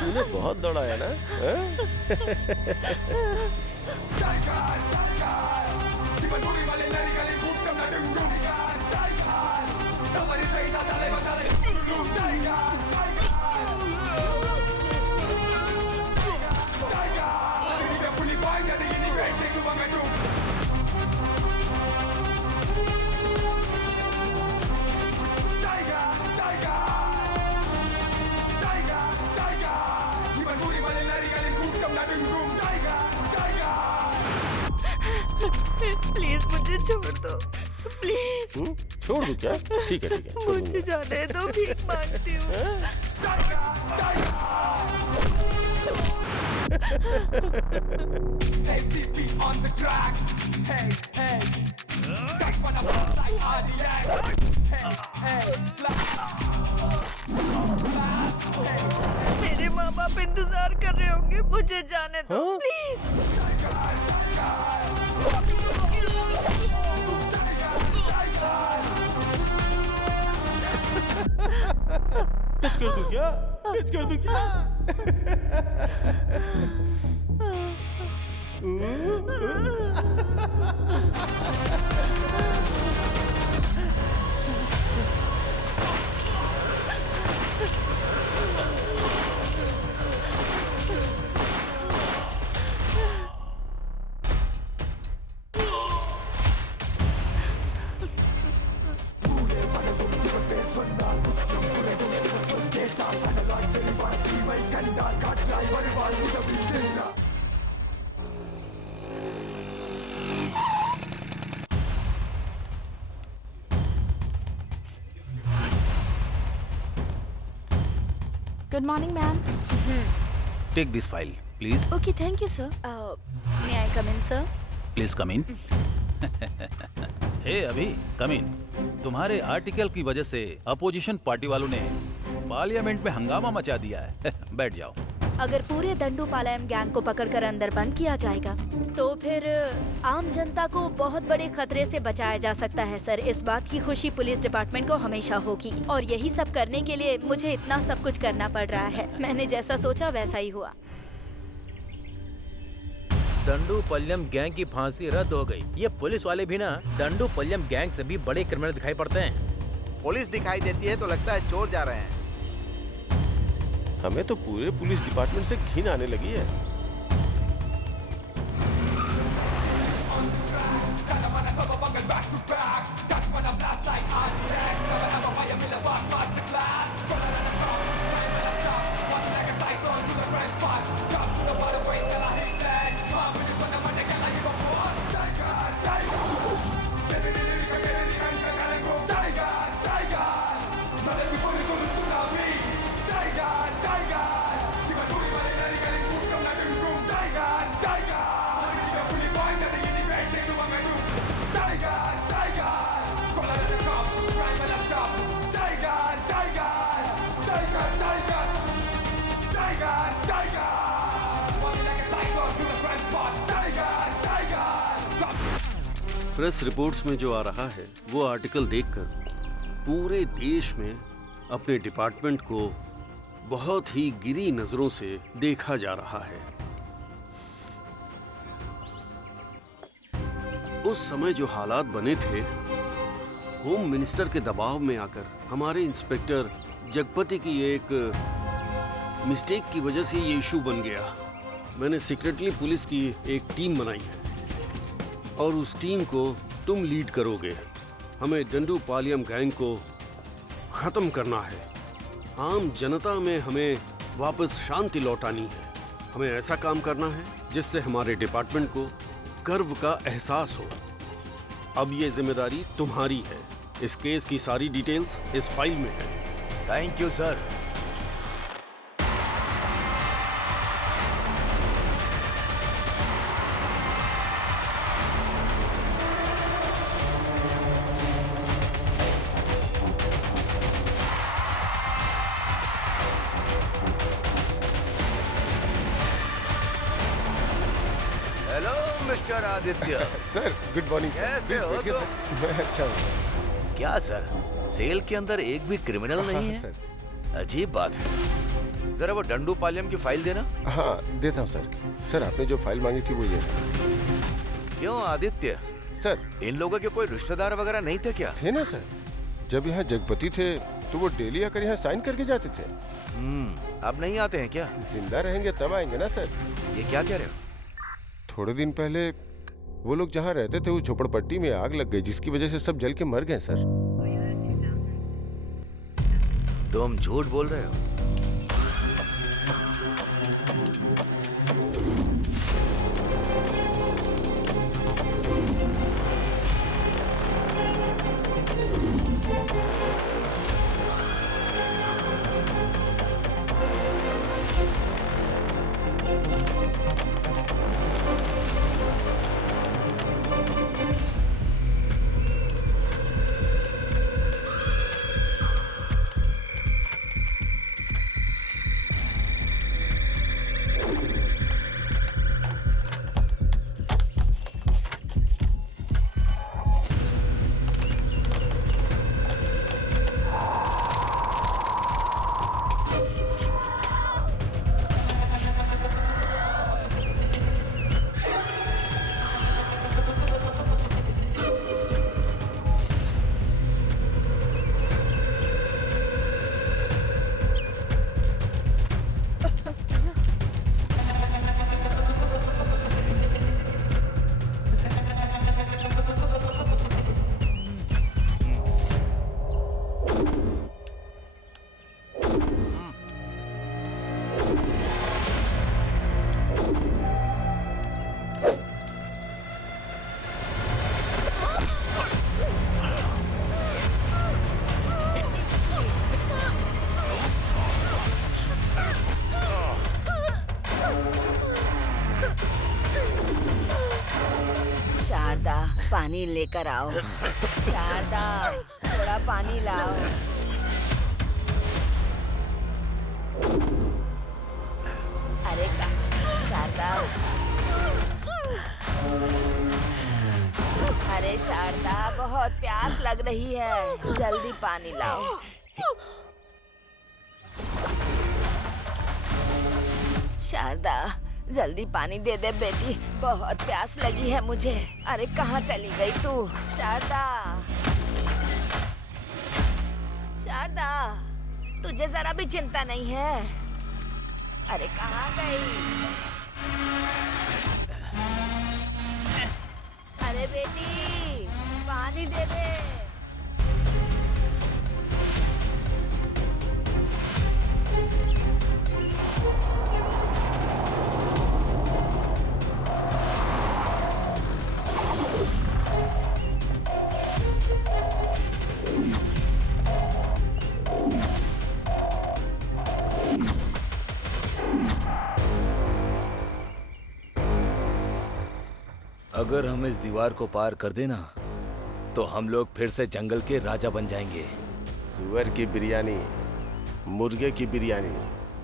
तूने बहुत दौड़ा है ना? प्लीज मुझे छोड़ दो, प्लीज। छोड़ दूं क्या? ठीक है, ठीक है, छोड़ मुझे जाने दो, भीख मांगती हूँ। मेरे माँ बाप इंतजार कर रहे होंगे, मुझे जाने दो, प्लीज। टच कर दूं क्या? टच कर दूं क्या? Good morning ma'am. Take this file please. Okay thank you sir. May I come in sir? Please come in. Hey अभी कम इन। तुम्हारे आर्टिकल की वजह से अपोजिशन पार्टी वालों ने पार्लियामेंट में हंगामा मचा दिया है। बैठ जाओ। अगर पूरे दंडूपालयम गैंग को पकड़कर अंदर बंद किया जाएगा तो फिर आम जनता को बहुत बड़े खतरे से बचाया जा सकता है सर। इस बात की खुशी पुलिस डिपार्टमेंट को हमेशा होगी और यही सब करने के लिए मुझे इतना सब कुछ करना पड़ रहा है। मैंने जैसा सोचा वैसा ही हुआ। दंडूपल्यम गैंग की फांसी रद्द हो गई। ये पुलिस वाले भी ना दंडूपल्यम गैंग से भी बड़े क्रिमिनल दिखाई पड़ते हैं। पुलिस दिखाई देती है तो लगता है चोर जा रहे हैं। हमें तो पूरे पुलिस डिपार्टमेंट से घिन आने लगी है। प्रेस रिपोर्ट्स में जो आ रहा है वो आर्टिकल देखकर पूरे देश में अपने डिपार्टमेंट को बहुत ही गिरी नजरों से देखा जा रहा है। उस समय जो हालात बने थे, होम मिनिस्टर के दबाव में आकर हमारे इंस्पेक्टर जगपति की एक मिस्टेक की वजह से ये इशू बन गया। मैंने सीक्रेटली पुलिस की एक टीम बनाई है और उस टीम को तुम लीड करोगे। हमें दंडूपालयम गैंग को खत्म करना है। आम जनता में हमें वापस शांति लौटानी है। हमें ऐसा काम करना है जिससे हमारे डिपार्टमेंट को गर्व का एहसास हो। अब ये जिम्मेदारी तुम्हारी है। इस केस की सारी डिटेल्स इस फाइल में है। Thank you sir. Hello mister Aditya. Sir good morning. कैसे हो तुम? मैं अच्छा हूँ। क्या सर, सेल के अंदर एक भी क्रिमिनल नहीं है? सर अजीब बात है। जरा वो दंडूपालयम की फाइल देना। हाँ देता हूँ सर। सर आपने जो फाइल मांगी थी वो ये। क्यों आदित्य, सर इन लोगों के कोई रिश्तेदार वगैरह नहीं थे क्या? थे ना सर। जब यहाँ जगपति थे तो वो डेली आकर यहाँ साइन करके जाते थे। अब नहीं आते हैं क्या? जिंदा रहेंगे तब आएंगे ना सर। ये क्या कह रहे हो? थोड़े दिन पहले वो लोग जहाँ रहते थे उस झोपड़पट्टी में आग लग गई, जिसकी वजह से सब जल के मर गए सर। तुम झूठ बोल रहे हो? पानी लेकर आओ। शारदा, थोड़ा पानी लाओ। अरे शारदा, अरे शारदा, बहुत प्यास लग रही है, जल्दी पानी लाओ। शारदा, जल्दी पानी दे दे बेटी, बहुत प्यास लगी है मुझे। अरे कहाँ चली गई तू? शारदा, शारदा, तुझे जरा भी चिंता नहीं है? अरे कहाँ गई? अरे बेटी, पानी दे दे। अगर हम इस दीवार को पार कर देना तो हम लोग फिर से जंगल के राजा बन जाएंगे। सुअर की बिरयानी, मुर्गे की बिरयानी,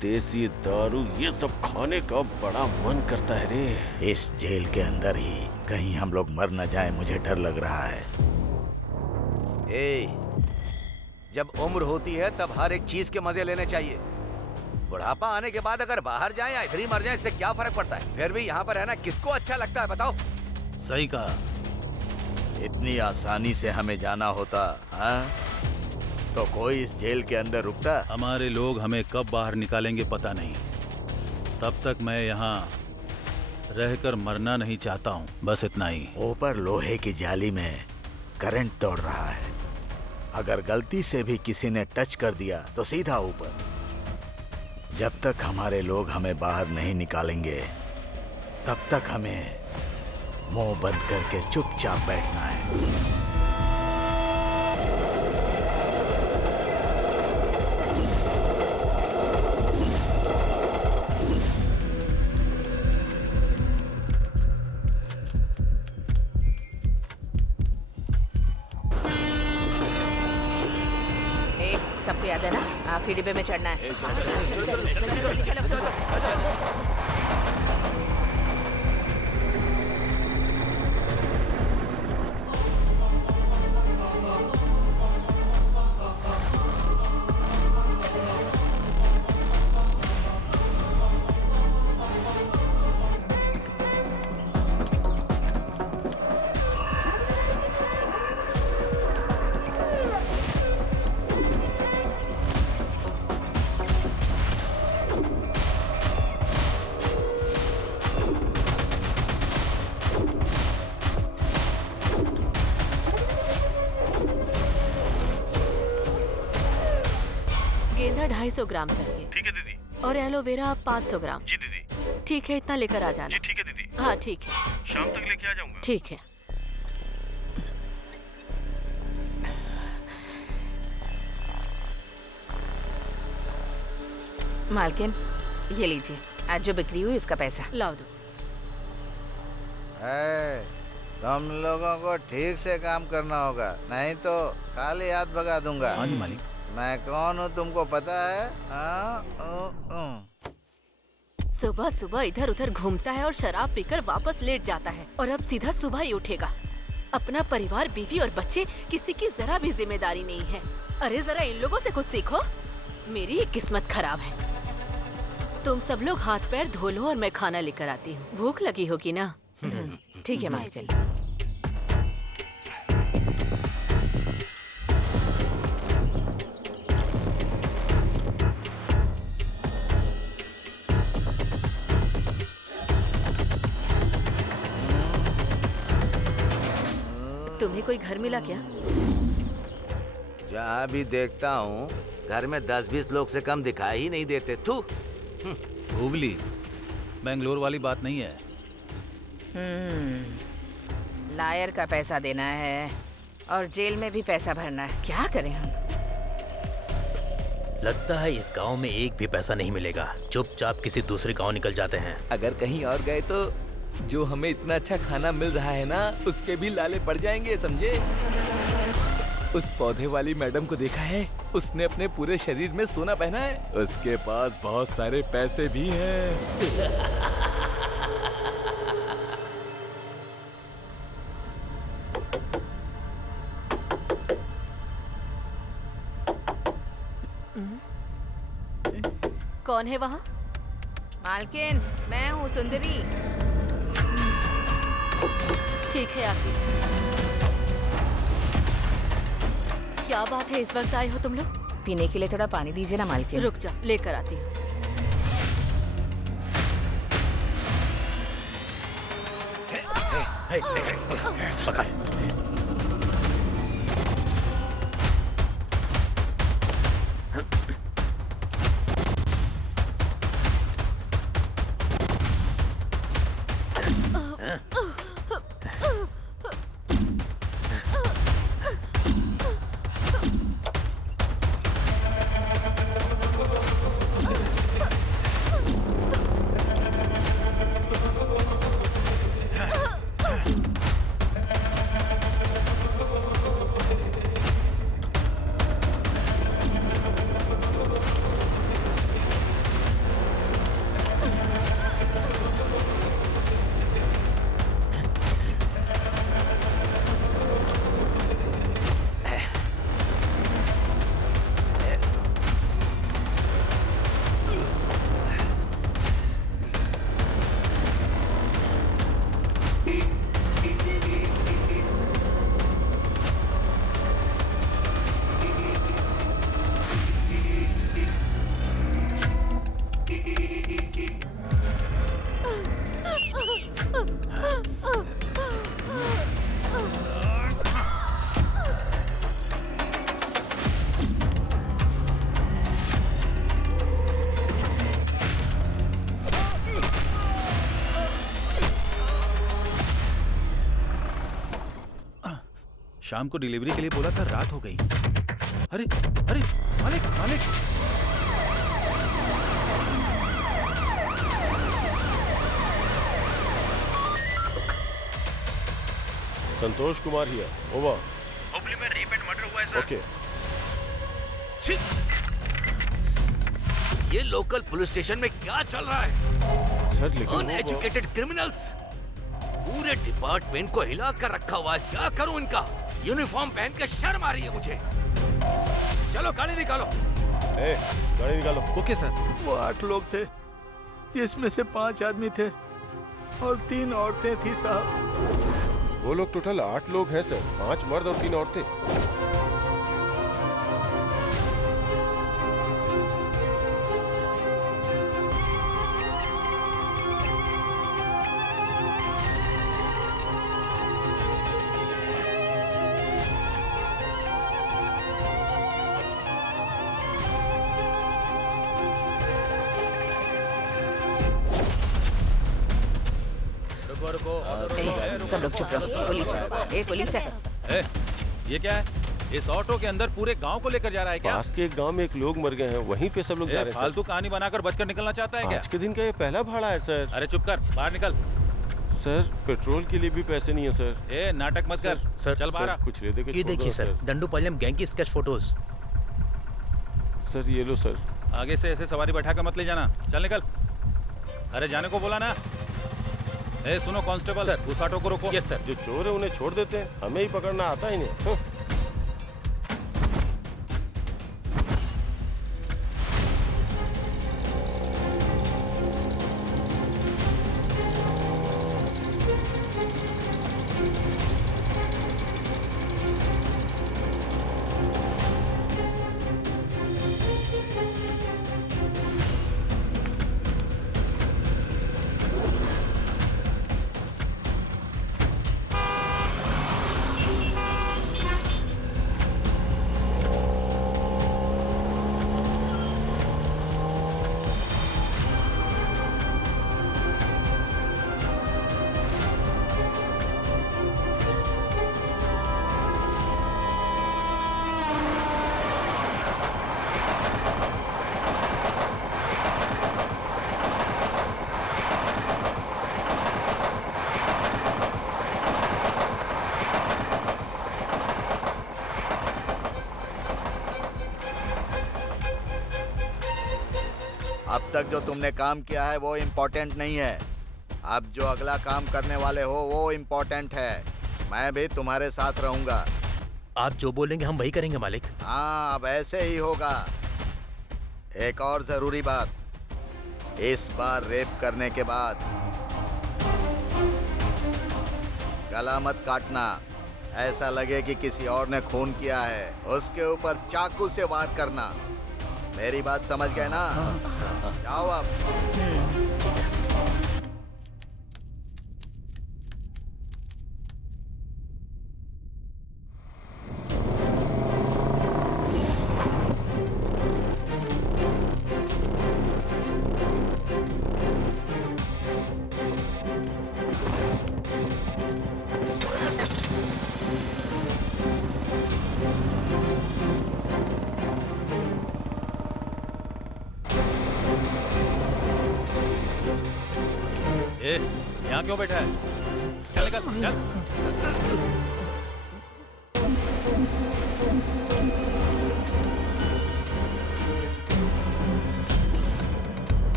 देसी दारू, ये सब खाने का बड़ा मन करता है रे। इस जेल के अंदर ही कहीं हम लोग मर न जाए, मुझे डर लग रहा है। जब उम्र होती है तब हर एक चीज के मजे लेने चाहिए। बुढ़ापा आने के बाद अगर बाहर जाए या इधर ही मर जाए, इससे क्या फर्क पड़ता है? फिर भी यहाँ पर रहना किसको अच्छा लगता है बताओ? सही कहा। इतनी आसानी से हमें जाना होता, हाँ? तो कोई इस जेल के अंदर रुकता? हमारे लोग हमें कब बाहर निकालेंगे पता नहीं। तब तक मैं यहाँ रहकर मरना नहीं चाहता हूँ, बस इतना ही। ऊपर लोहे की जाली में करंट दौड़ रहा है। अगर गलती से भी किसी ने टच कर दिया तो सीधा ऊपर। जब तक हमारे लोग हमें बाहर नहीं निकालेंगे तब तक हमें मुंह बंद करके चुपचाप बैठना है। सबको याद है ना, आखिरी डिब्बे में चढ़ना है। चलो। गेंदा 250 ग्राम चाहिए। ठीक है दीदी। और एलोवेरा 500 ग्राम। जी दीदी। ठीक है, इतना लेकर आ जाना। जी ठीक है दीदी। हाँ ठीक है, शाम तक लेके आ जाऊंगा। ठीक है। मालकिन, ये लीजिए, आज जो बिक्री हुई उसका पैसा। लाओ दो। तुम लोगों को ठीक से काम करना होगा, नहीं तो खाली हाथ भगा दूंगा। हाँ जी मालिक। मैं कौन हूँ तुमको पता है? सुबह सुबह इधर उधर घूमता है और शराब पीकर वापस लेट जाता है, और अब सीधा सुबह ही उठेगा। अपना परिवार, बीवी और बच्चे, किसी की जरा भी जिम्मेदारी नहीं है। अरे जरा इन लोगों से कुछ सीखो। मेरी किस्मत खराब है। तुम सब लोग हाथ पैर धो लो और मैं खाना लेकर आती हूँ। भूख लगी होगी ना? ठीक है मालकिन। तुम्हें कोई घर मिला क्या? जहाँ भी देखता हूँ घर में 10-20 लोग से कम दिखाई ही नहीं देते। तू हुबली, बेंगलोर वाली बात नहीं है। लायर का पैसा देना है और जेल में भी पैसा भरना है। क्या करें हम? लगता है इस गांव में एक भी पैसा नहीं मिलेगा। चुपचाप किसी दूसरे गांव निकल जाते हैं। अगर कहीं और गए तो जो हमें इतना अच्छा खाना मिल रहा है ना, उसके भी लाले पड़ जाएंगे, समझे? उस पौधे वाली मैडम को देखा है? उसने अपने पूरे शरीर में सोना पहना है। उसके पास बहुत सारे पैसे भी हैं। कौन है वहाँ? मालकिन, मैं हूँ सुंदरी। ठीक है आती। क्या बात है, इस वक्त आए हो तुम लोग? पीने के लिए थोड़ा पानी दीजिए ना मालकिन। रुक जा, लेकर आती हूँ। पकड़। शाम को डिलीवरी के लिए बोला था, रात हो गई। अरे अरे मालिक मालिक, संतोष कुमार हियर, ओवर। हुबली में रेप एंड मर्डर हुआ है सर। ओके। ये लोकल पुलिस स्टेशन में क्या चल रहा है? सर लेकिन अनएजुकेटेड क्रिमिनल्स पूरे डिपार्टमेंट को हिला कर रखा हुआ है। क्या करूं इनका? यूनिफॉर्म पहन के शर्म आ रही है मुझे। चलो गाड़ी निकालो। गाड़ी निकालो। Okay sir. वो 8 लोग थे, जिसमें से 5 आदमी थे और 3 औरतें थी साहब। वो लोग टोटल 8 लोग हैं सर, 5 मर्द और 3 औरतें। सब लोग चुप रहो। पुलिस है, पुलिस है। ये क्या है? इस ऑटो के अंदर पूरे गांव को लेकर जा रहा है क्या? पास के एक गांव में एक लोग मर गए हैं, वहीं पे सब लोग जा रहे हैं। फालतू कहानी बनाकर बचकर निकलना चाहता है क्या? आज के दिन का ये पहला भाड़ा है सर। अरे चुप कर, बाहर निकल। सर पेट्रोल के लिए भी पैसे नहीं है सर। ए नाटक मत कर। सर चल बाहर आ। कुछ ले दे के ये देखिए सर, दंडूपालयम गैंग की स्केच फोटोज। सर ये लो सर। आगे से ऐसे सवारी बैठा कर मत ले जाना। चल निकल। अरे जाने को बोला ना। ए सुनो कांस्टेबल, सर, उस ऑटो को रोको। Yes sir. जो चोर है उन्हें छोड़ देते हैं, हमें ही पकड़ना आता ही नहीं। अब तक जो तुमने काम किया है वो इम्पोर्टेंट नहीं है। अब जो अगला काम करने वाले हो वो इम्पोर्टेंट है। मैं भी तुम्हारे साथ रहूंगा। आप जो बोलेंगे हम वही करेंगे मालिक। हाँ, अब ऐसे ही होगा। एक और जरूरी बात, इस बार रेप करने के बाद गला मत काटना। ऐसा लगे कि किसी और ने खून किया है, उसके ऊपर चाकू से वार करना। मेरी बात समझ गए ना? जाओ अब। यहाँ क्यों बैठा है? चल निकल, चल।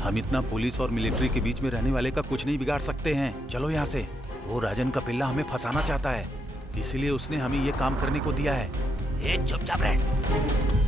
हम इतना पुलिस और मिलिट्री के बीच में रहने वाले का कुछ नहीं बिगाड़ सकते हैं। चलो यहाँ से। वो राजन का पिल्ला हमें फंसाना चाहता है, इसलिए उसने हमें ये काम करने को दिया है। चुपचाप रह।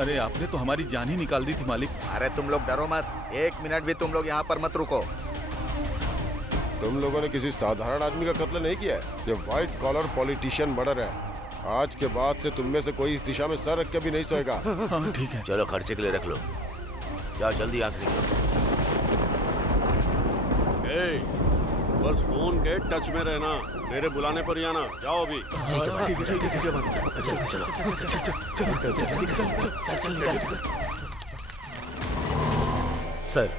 अरे आपने तो हमारी जान ही निकाल दी थी मालिक। अरे तुम लोग डरो मत, 1 मिनट भी तुम लोग यहाँ पर मत रुको। तुम लोगों ने किसी साधारण आदमी का कत्ल नहीं किया है, ये व्हाइट कॉलर पॉलिटिशियन मर्डर है। आज के बाद से तुम में से कोई इस दिशा में सर रख के भी नहीं सोएगा। हाँ ठीक है। चलो खर्चे के लिए रख लो, जाओ जल्दी यहाँ से निकलो। बस फोन के टच में रहना, मेरे बुलाने पर ही आना। जाओ अभी। सर,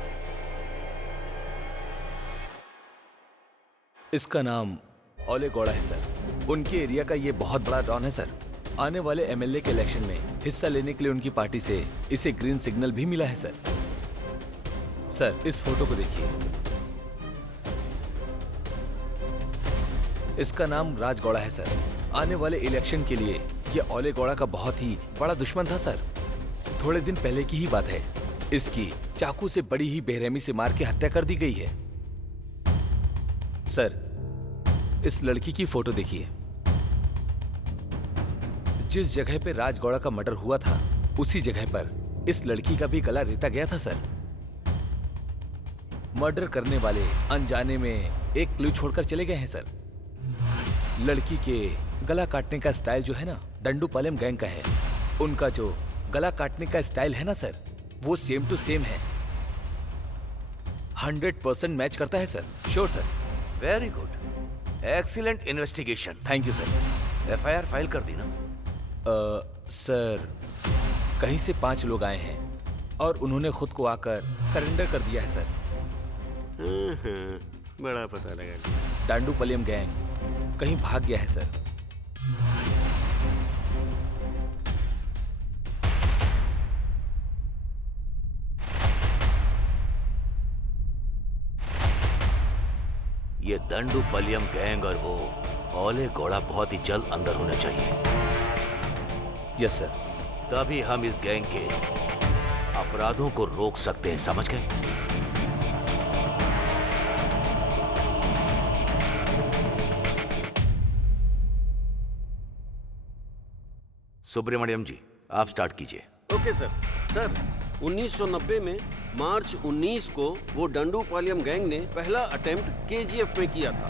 इसका नाम ओले गौड़ा है सर। उनके एरिया का ये बहुत बड़ा डॉन है सर। आने वाले एमएलए के इलेक्शन में हिस्सा लेने के लिए उनकी पार्टी से इसे ग्रीन सिग्नल भी मिला है सर। सर, इस फोटो को देखिए। इसका नाम राज गौड़ा है सर। आने वाले इलेक्शन के लिए ये ओले गौड़ा का बहुत ही बड़ा दुश्मन था सर। थोड़े दिन पहले की ही बात है, इसकी चाकू से बड़ी ही बेरहमी से मार के हत्या कर दी गई है। सर, इस लड़की की फोटो देखिए। जिस जगह पे राज गौड़ा का मर्डर हुआ था, उसी जगह पर इस लड़की का भी गला रेता गया था सर। मर्डर करने वाले अनजाने में एक क्लू छोड़कर चले गए हैं सर। लड़की के गला काटने का स्टाइल जो है ना, डंडूपालम गैंग का है। उनका जो गला काटने का स्टाइल है ना सर, वो सेम टू सेम है। 100% मैच करता है sir. Sure sir. Very good, excellent investigation. Thank you sir. FIR file कर दी ना? सर, कहीं से 5 लोग आए हैं और उन्होंने खुद को आकर सरेंडर कर दिया है सर। बड़ा पता लगा। डांडूपलियम गैंग कहीं भाग गया है सर। ये दंडूपलियम गैंग और वो ओले गौड़ा बहुत ही जल्द अंदर होने चाहिए। Yes sir. तभी हम इस गैंग के अपराधों को रोक सकते हैं, समझ गए? सुब्रमण्यम जी, आप स्टार्ट कीजिए। Okay sir. सर, 1990 में मार्च 19 को वो डंडूपालयम गैंग ने पहला अटेम्प्ट KGF में किया था।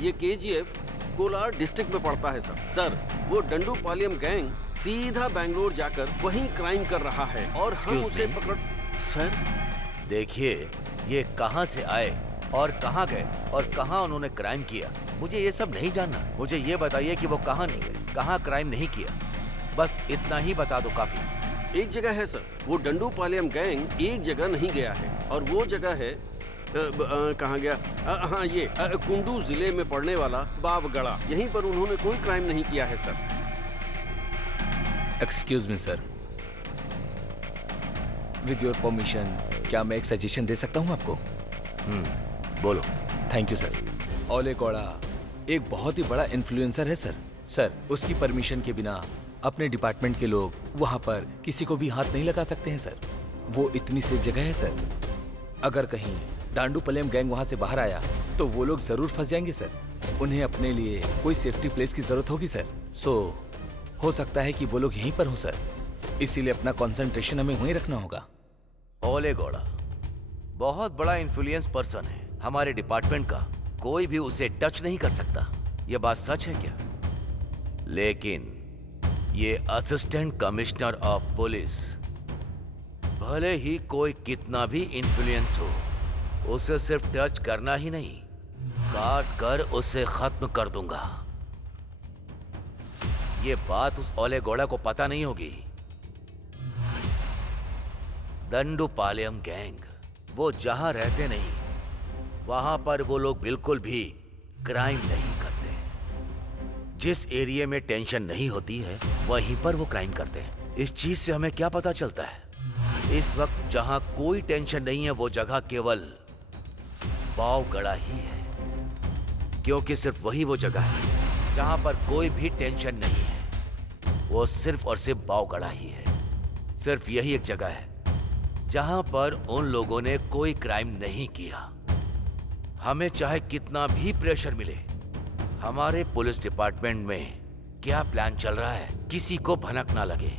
ये KGF कोलार डिस्ट्रिक्ट में पड़ता है सर। सर, वो डंडूपालयम गैंग सीधा बैंगलोर जाकर वहीं क्राइम कर रहा है और हम उसे पकड़। सर देखिए, ये कहां से आए और कहां गए और कहां उन्होंने क्राइम किया, मुझे ये सब नहीं जानना। मुझे ये बताइए कि वो कहां नहीं गए, कहां क्राइम नहीं किया, बस इतना ही बता दो काफी। एक जगह है सर, वो डंडूपालयम गैंग एक जगह नहीं गया है और वो जगह है कहाँ गया? हाँ, ये कुंडू जिले में पड़ने वाला बावगढ़ा। यहीं पर उन्होंने कोई क्राइम नहीं किया है sir. Excuse me sir, with your permission क्या मैं एक सजेशन दे सकता हूं आपको? बोलो। Thank you sir. ओले गौड़ा एक बहुत ही बड़ा इन्फ्लुएंसर है सर। सर, उसकी परमिशन के बिना अपने डिपार्टमेंट के लोग वहां पर किसी को भी हाथ नहीं लगा सकते हैं सर। वो इतनी सेफ जगह है सर। अगर कहीं डांडूपलियम गैंग वहां से बाहर आया तो वो लोग जरूर फंस जाएंगे सर। उन्हें अपने लिए कोई सेफ्टी प्लेस की जरूरत होगी सर। सो हो सकता है कि वो लोग यहीं पर हो सर। इसीलिए अपना कंसंट्रेशन हमें वहीं रखना होगा। ओले गौड़ा बहुत बड़ा इन्फ्लुएंस पर्सन है हमारे डिपार्टमेंट का, कोई भी उसे टच नहीं कर सकता। यह बात सच है क्या? लेकिन ये असिस्टेंट कमिश्नर ऑफ पुलिस, भले ही कोई कितना भी इन्फ्लुएंस हो, उसे सिर्फ टच करना ही नहीं, काट कर उसे खत्म कर दूंगा। ये बात उस ओले गौड़ा को पता नहीं होगी। दंडूपालयम गैंग वो जहां रहते नहीं, वहां पर वो लोग बिल्कुल भी क्राइम नहीं करते। जिस एरिया में टेंशन नहीं होती है, वहीं पर वो क्राइम करते हैं। इस चीज से हमें क्या पता चलता है? इस वक्त जहां कोई टेंशन नहीं है, वो जगह केवल बावगढ़ा ही है, क्योंकि सिर्फ वही वो जगह है जहां पर कोई भी टेंशन नहीं है। वो सिर्फ और सिर्फ बावगढ़ा ही है। सिर्फ यही एक जगह है जहां पर उन लोगों ने कोई क्राइम नहीं किया। हमें चाहे कितना भी प्रेशर मिले, हमारे पुलिस डिपार्टमेंट में क्या प्लान चल रहा है किसी को भनक ना लगे।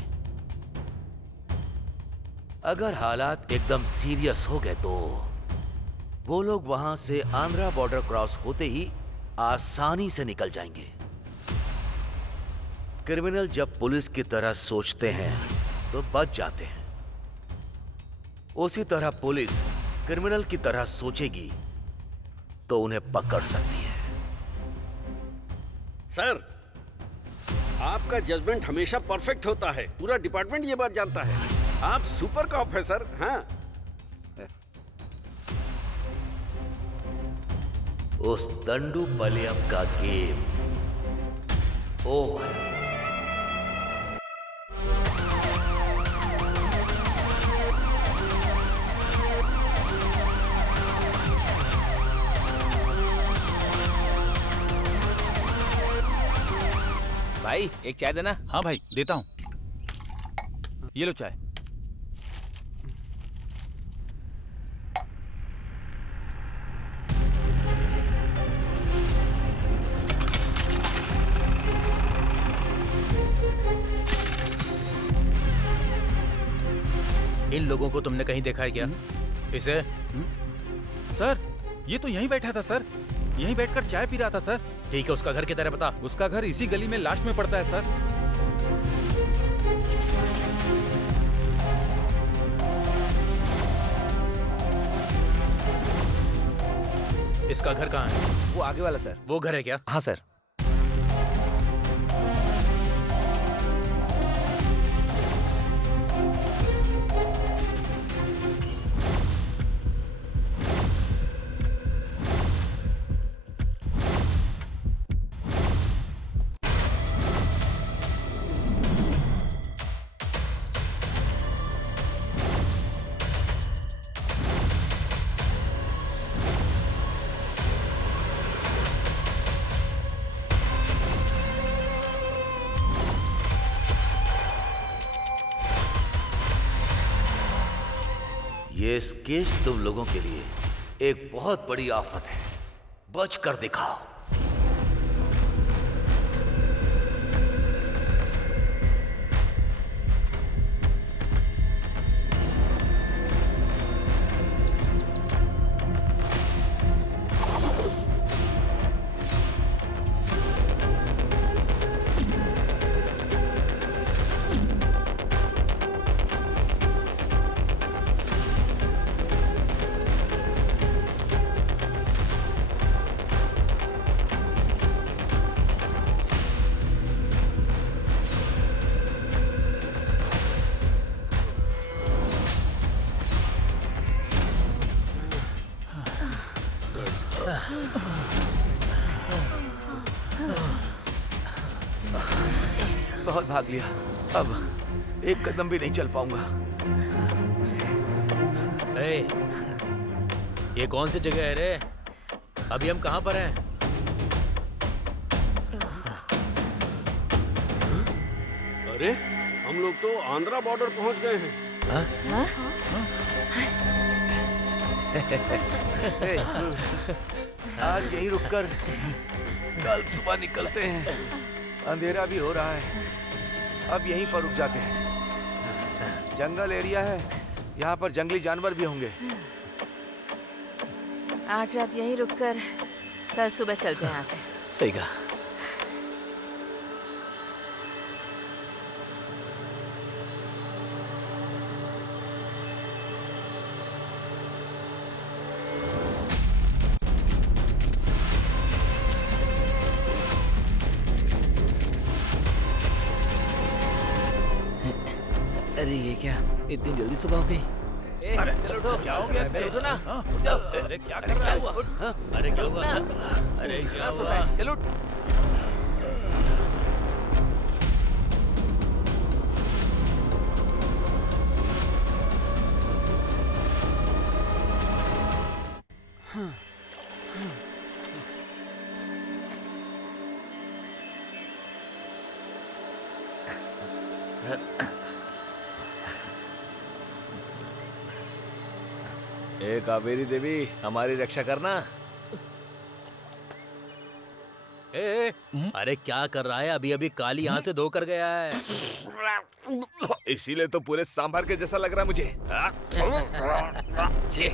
अगर हालात एकदम सीरियस हो गए तो वो लोग वहां से आंध्रा बॉर्डर क्रॉस होते ही आसानी से निकल जाएंगे। क्रिमिनल जब पुलिस की तरह सोचते हैं तो बच जाते हैं, उसी तरह पुलिस क्रिमिनल की तरह सोचेगी तो उन्हें पकड़ सकती है। सर, आपका जजमेंट हमेशा परफेक्ट होता है। पूरा डिपार्टमेंट ये बात जानता है। आप सुपर कॉप है सर। हाँ, उस दंडू पलियम का गेम ओवर। भाई एक चाय देना। हाँ भाई देता हूँ, ये लो चाय। इन लोगों को तुमने कहीं देखा है क्या? इसे? सर, ये तो यहीं बैठा था सर, यहीं बैठकर चाय पी रहा था सर। ठीक है, उसका घर किधर है पता? उसका घर इसी गली में लास्ट में पड़ता है सर। इसका घर कहाँ है? वो आगे वाला सर। वो घर है क्या? हाँ सर। ये केस तुम लोगों के लिए एक बहुत बड़ी आफत है, बच कर दिखाओ। बहुत भाग लिया, अब एक कदम भी नहीं चल पाऊंगा। ये कौन सी जगह है रे? अभी हम कहाँ पर हैं? अरे, हम लोग तो आंध्रा बॉर्डर पहुंच गए हैं। आज यहीं रुककर कल सुबह निकलते हैं। अंधेरा भी हो रहा है, अब यहीं पर रुक जाते हैं। जंगल एरिया है, यहाँ पर जंगली जानवर भी होंगे। आज रात यहीं रुककर कल सुबह चलते हैं यहाँ से। सही कहा। अरे ये क्या, इतनी जल्दी सुबह हो गई? अरे चलो उठो। क्या हो गया? चलो उठो ना। अरे क्या कर रहा है? अरे क्या हुआ? अरे क्या हुआ? चलो। ए कावेरी देवी, हमारी रक्षा करना। अरे क्या कर रहा है? अभी अभी काली यहाँ से धोकर गया है। इसीलिए तो पूरे सांभर के जैसा लग रहा है मुझे। छी।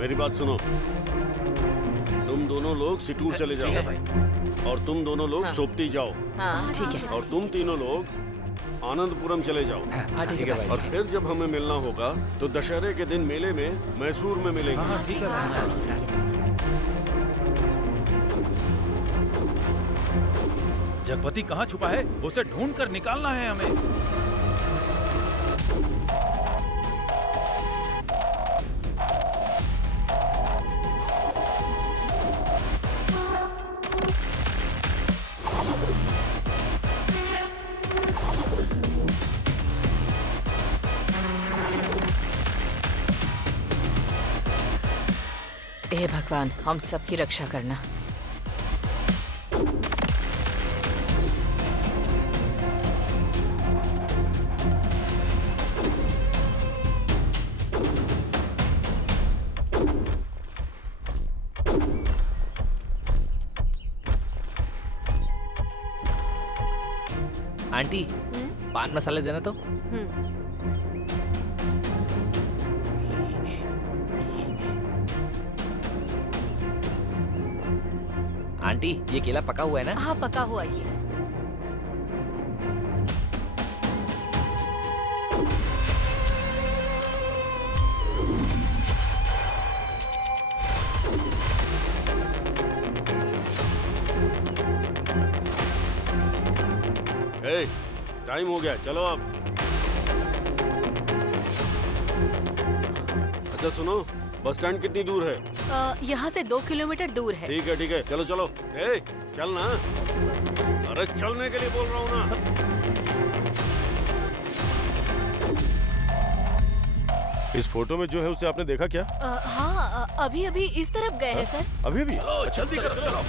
मेरी बात सुनो, तुम दोनों लोग सिटूर चले जाओ और तुम दोनों लोग सोपटी जाओ। हाँ ठीक है। और तुम तीनों लोग आनंदपुरम चले जाओ। ठीक है भाई। और फिर जब हमें मिलना होगा तो दशहरे के दिन मेले में मैसूर में मिलेंगे। ठीक है भाई। जगपति कहाँ छुपा है? उसे ढूंढ कर निकालना है हमें। हे भगवान, हम सबकी रक्षा करना। आंटी, पान मसाले देना तो। आंटी, ये केला पका हुआ है ना? हाँ पका हुआ ही है। ए, टाइम हो गया, चलो अब। अच्छा सुनो, बस स्टैंड कितनी दूर है? यहाँ से 2 किलोमीटर दूर है। ठीक है, चलो चलो। ए, चल ना। अरे चलने के लिए बोल रहा हूँ ना। इस फोटो में जो है उसे आपने देखा क्या? हाँ, अभी अभी इस तरफ गए हैं सर। अभी अभी? जल्दी करो, चलो।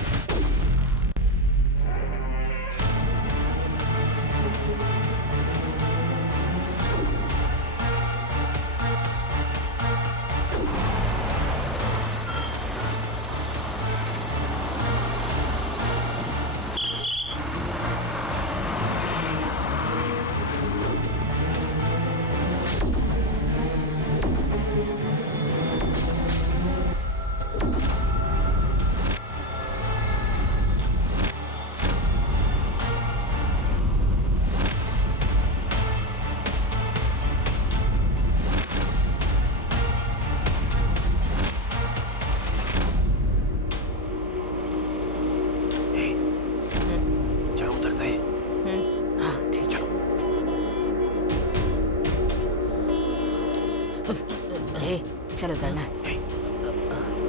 चलो उतरना।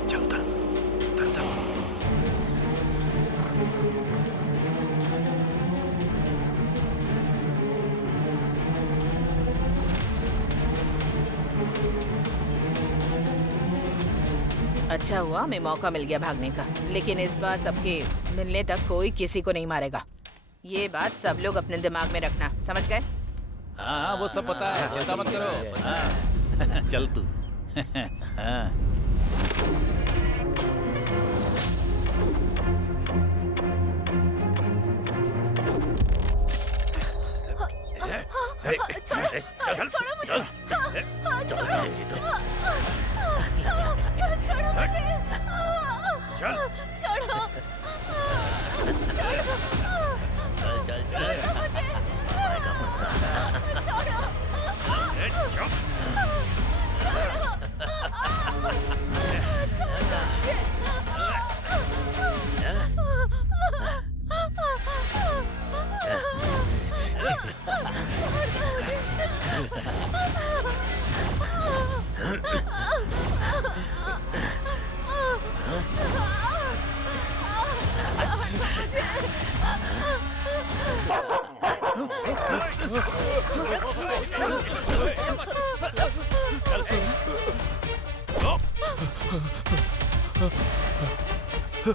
चलो उतर। अच्छा हुआ हमें मौका मिल गया भागने का, लेकिन इस बार सबके मिलने तक कोई किसी को नहीं मारेगा। ये बात सब लोग अपने दिमाग में रखना, समझ गए? हाँ, वो सब पता है, चिंता मत करो। हाँ। चल तू। हाँ। छोड़ो मुझे। छोड़ो मुझे। छोड़ो। चल कहाँ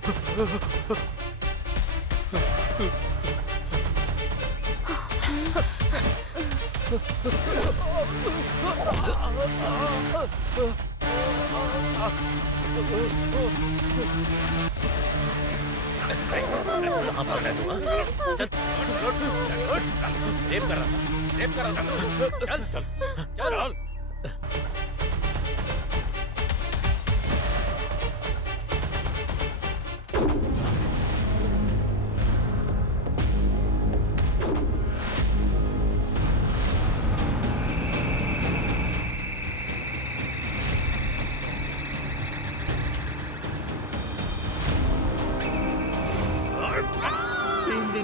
भाग रहा है तू, हाँ? चल रेप कर रहा था चल चल चल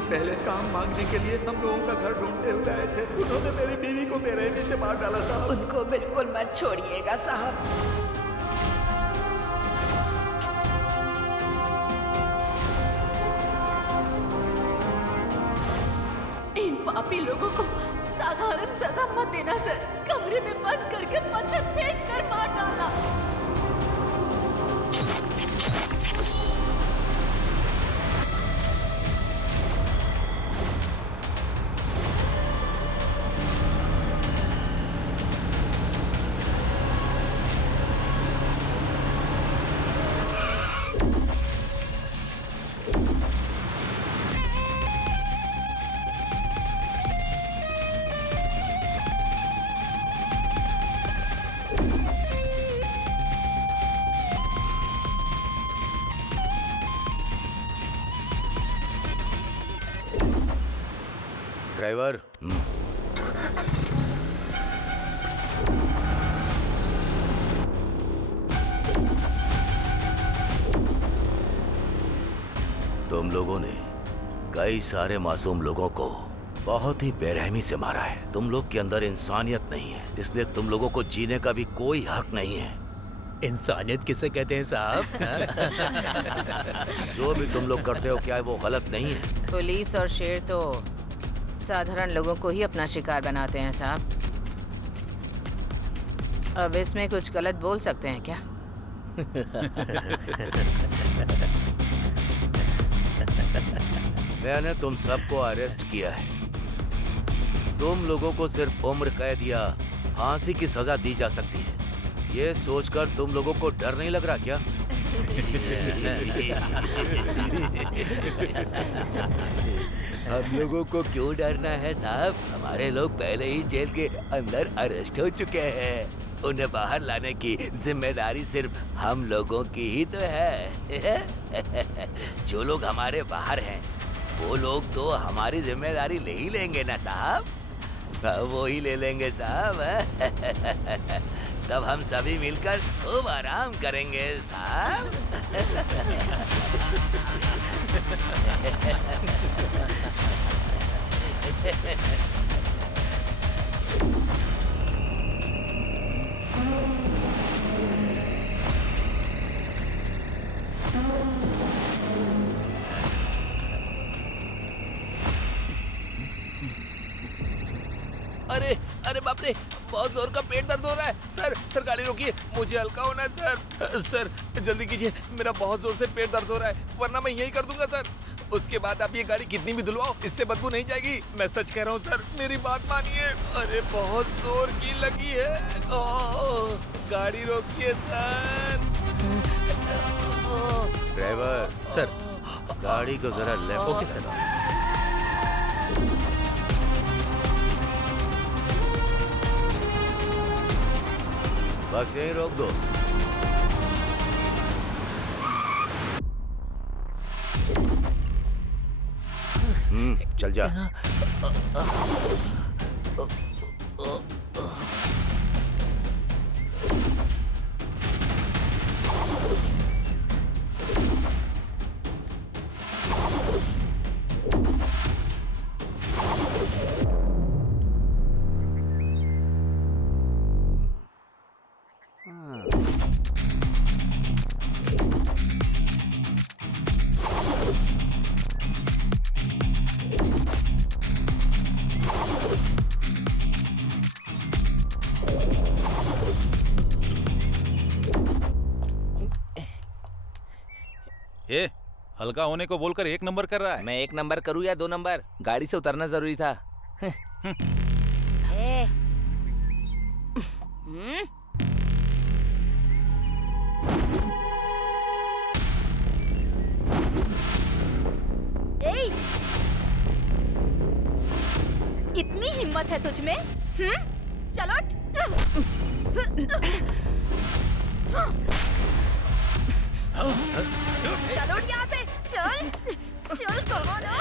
पहले काम मांगने के लिए हम लोगों का घर ढूंढते हुए आए थे। उन्होंने मेरी बीवी को बेरहमी से मार डाला साहब। उनको बिल्कुल मत छोड़िएगा साहब। इन पापी लोगों को साधारण सजा मत देना सर। कमरे में बंद करके पत्थर फेंक कर मार डाला। ड्राइवर तुम लोगों ने कई सारे मासूम लोगों को बहुत ही बेरहमी से मारा है। तुम लोग के अंदर इंसानियत नहीं है, इसलिए तुम लोगों को जीने का भी कोई हक नहीं है। इंसानियत किसे कहते हैं साहब? जो भी तुम लोग करते हो क्या वो गलत नहीं है? पुलिस और शेर तो साधारण लोगों को ही अपना शिकार बनाते हैं साहब। अब इसमें कुछ गलत बोल सकते हैं क्या? मैंने तुम सबको अरेस्ट किया है। तुम लोगों को सिर्फ उम्र कैद या फांसी की सजा दी जा सकती है। ये सोचकर तुम लोगों को डर नहीं लग रहा क्या? हम लोगों को क्यों डरना है साहब? हमारे लोग पहले ही जेल के अंदर अरेस्ट हो चुके हैं। उन्हें बाहर लाने की जिम्मेदारी सिर्फ हम लोगों की ही तो है। जो लोग हमारे बाहर हैं वो लोग तो हमारी जिम्मेदारी ले ही लेंगे ना साहब। वो ही ले लेंगे साहब। तब हम सभी मिलकर खूब आराम करेंगे साहब। अरे अरे बाप रे, बहुत जोर का पेट दर्द हो रहा है। सर गाड़ी रोकिए, मुझे हल्का होना है सर। जल्दी कीजिए, मेरा बहुत जोर से पेट दर्द हो रहा है, वरना मैं यही कर दूंगा सर। उसके बाद आप ये गाड़ी कितनी भी धुलवाओ, इससे बदबू नहीं जाएगी। मैं सच कह रहा हूँ सर, मेरी बात मानिए। अरे बहुत जोर की लगी है। गाड़ी रोकिए सर। ड्राइवर सर, गाड़ी को जरा लेफ्ट। Okay sir. बस यहीं रोक दो। चल जा। ए, हल्का होने को बोलकर 1 नंबर कर रहा है। मैं 1 नंबर करूँ या 2 नंबर? गाड़ी से उतरना जरूरी था। इतनी हिम्मत है तुझ में? चलो चलो यहाँ से, चल चल कमाना।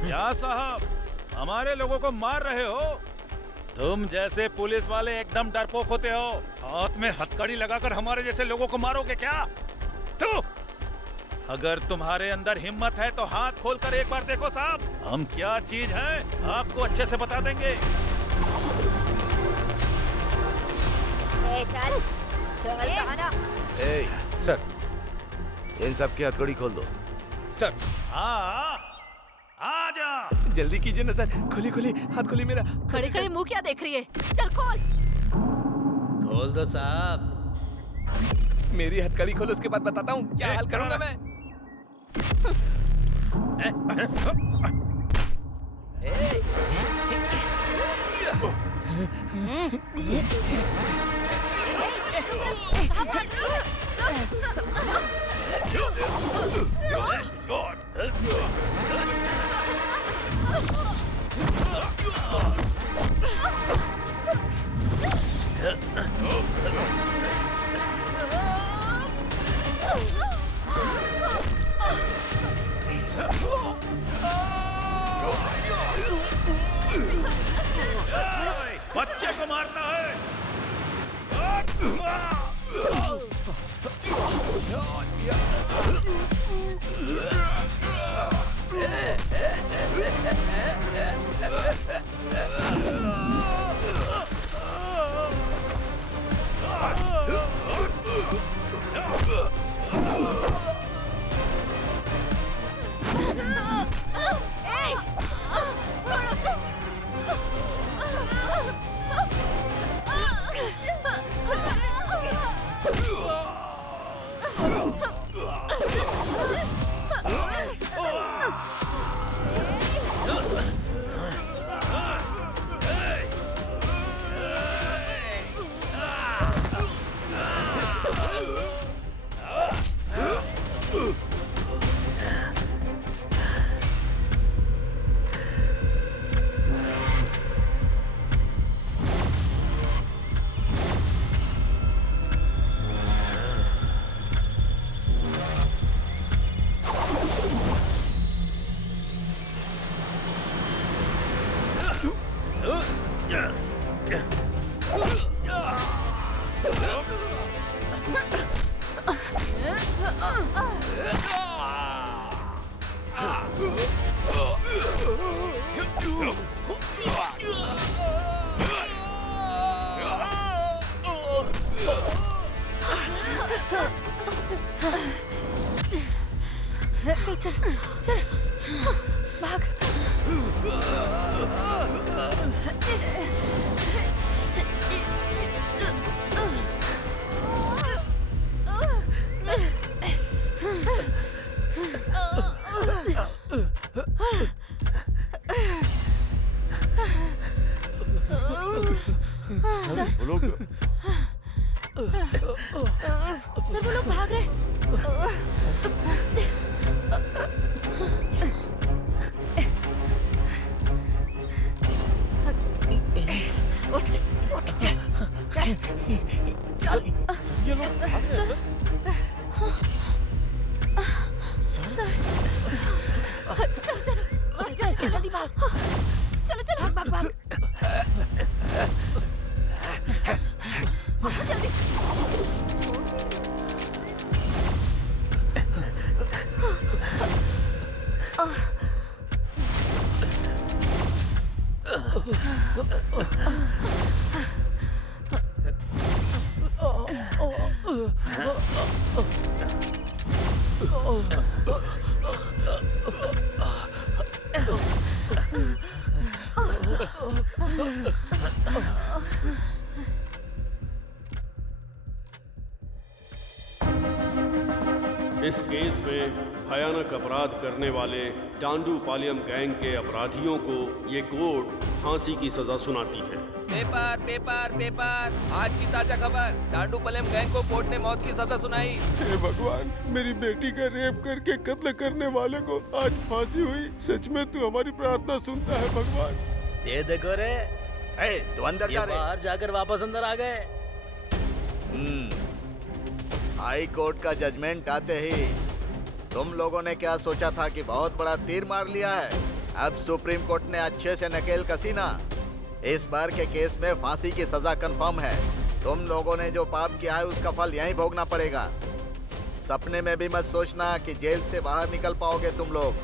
क्या साहब, हमारे लोगों को मार रहे हो? तुम जैसे पुलिस वाले एकदम डरपोक होते हो। हाथ में हथकड़ी लगाकर हमारे जैसे लोगों को मारोगे क्या? तो अगर तुम्हारे अंदर हिम्मत है तो हाथ खोलकर एक बार देखो साहब, हम क्या चीज है आपको अच्छे से बता देंगे। चल चल कहाना। सर, इन सब की हथकड़ी खोल दो। सर हाँ, आ जा। जल्दी कीजिए ना सर, खोली खोली, हाथ खोली मेरा। खड़े खड़े मुंह क्या देख रही है? चल खोल। खोल दो साहब। मेरी हथकड़ी खोलो, उसके बाद बताता हूँ क्या हाल करूंगा मैं। बच्चे को मारता है। चल चल चल भाग। सर वो लोग भाग रहे। उठ उठ चल चल चल। ये लोग भाग रहे हैं। चल चल चल चल जल्दी भाग। चलो चलो भाग भाग भाग जल्दी। इस केस में भयानक अपराध करने वाले डांडूपालियम गैंग के अपराधियों को ये कोर्ट फांसी की सजा सुनाती है। पेपर पेपर पेपर, आज की ताजा खबर, डांडूपालियम गैंग को कोर्ट ने मौत की सजा सुनाई। हे भगवान, मेरी बेटी का रेप करके कत्ल करने वाले को आज फांसी हुई। सच में तू हमारी प्रार्थना सुनता है भगवान। ये देखो रे, तू अंदर जा रे। बाहर जाकर वापस अंदर आ गए। हाई कोर्ट का जजमेंट आते ही तुम लोगों ने क्या सोचा था कि बहुत बड़ा तीर मार लिया है? अब सुप्रीम कोर्ट ने अच्छे से नकेल कसी ना। इस बार के केस में फांसी की सजा कंफर्म है। तुम लोगों ने जो पाप किया है उसका फल यहीं भोगना पड़ेगा। सपने में भी मत सोचना कि जेल से बाहर निकल पाओगे तुम लोग।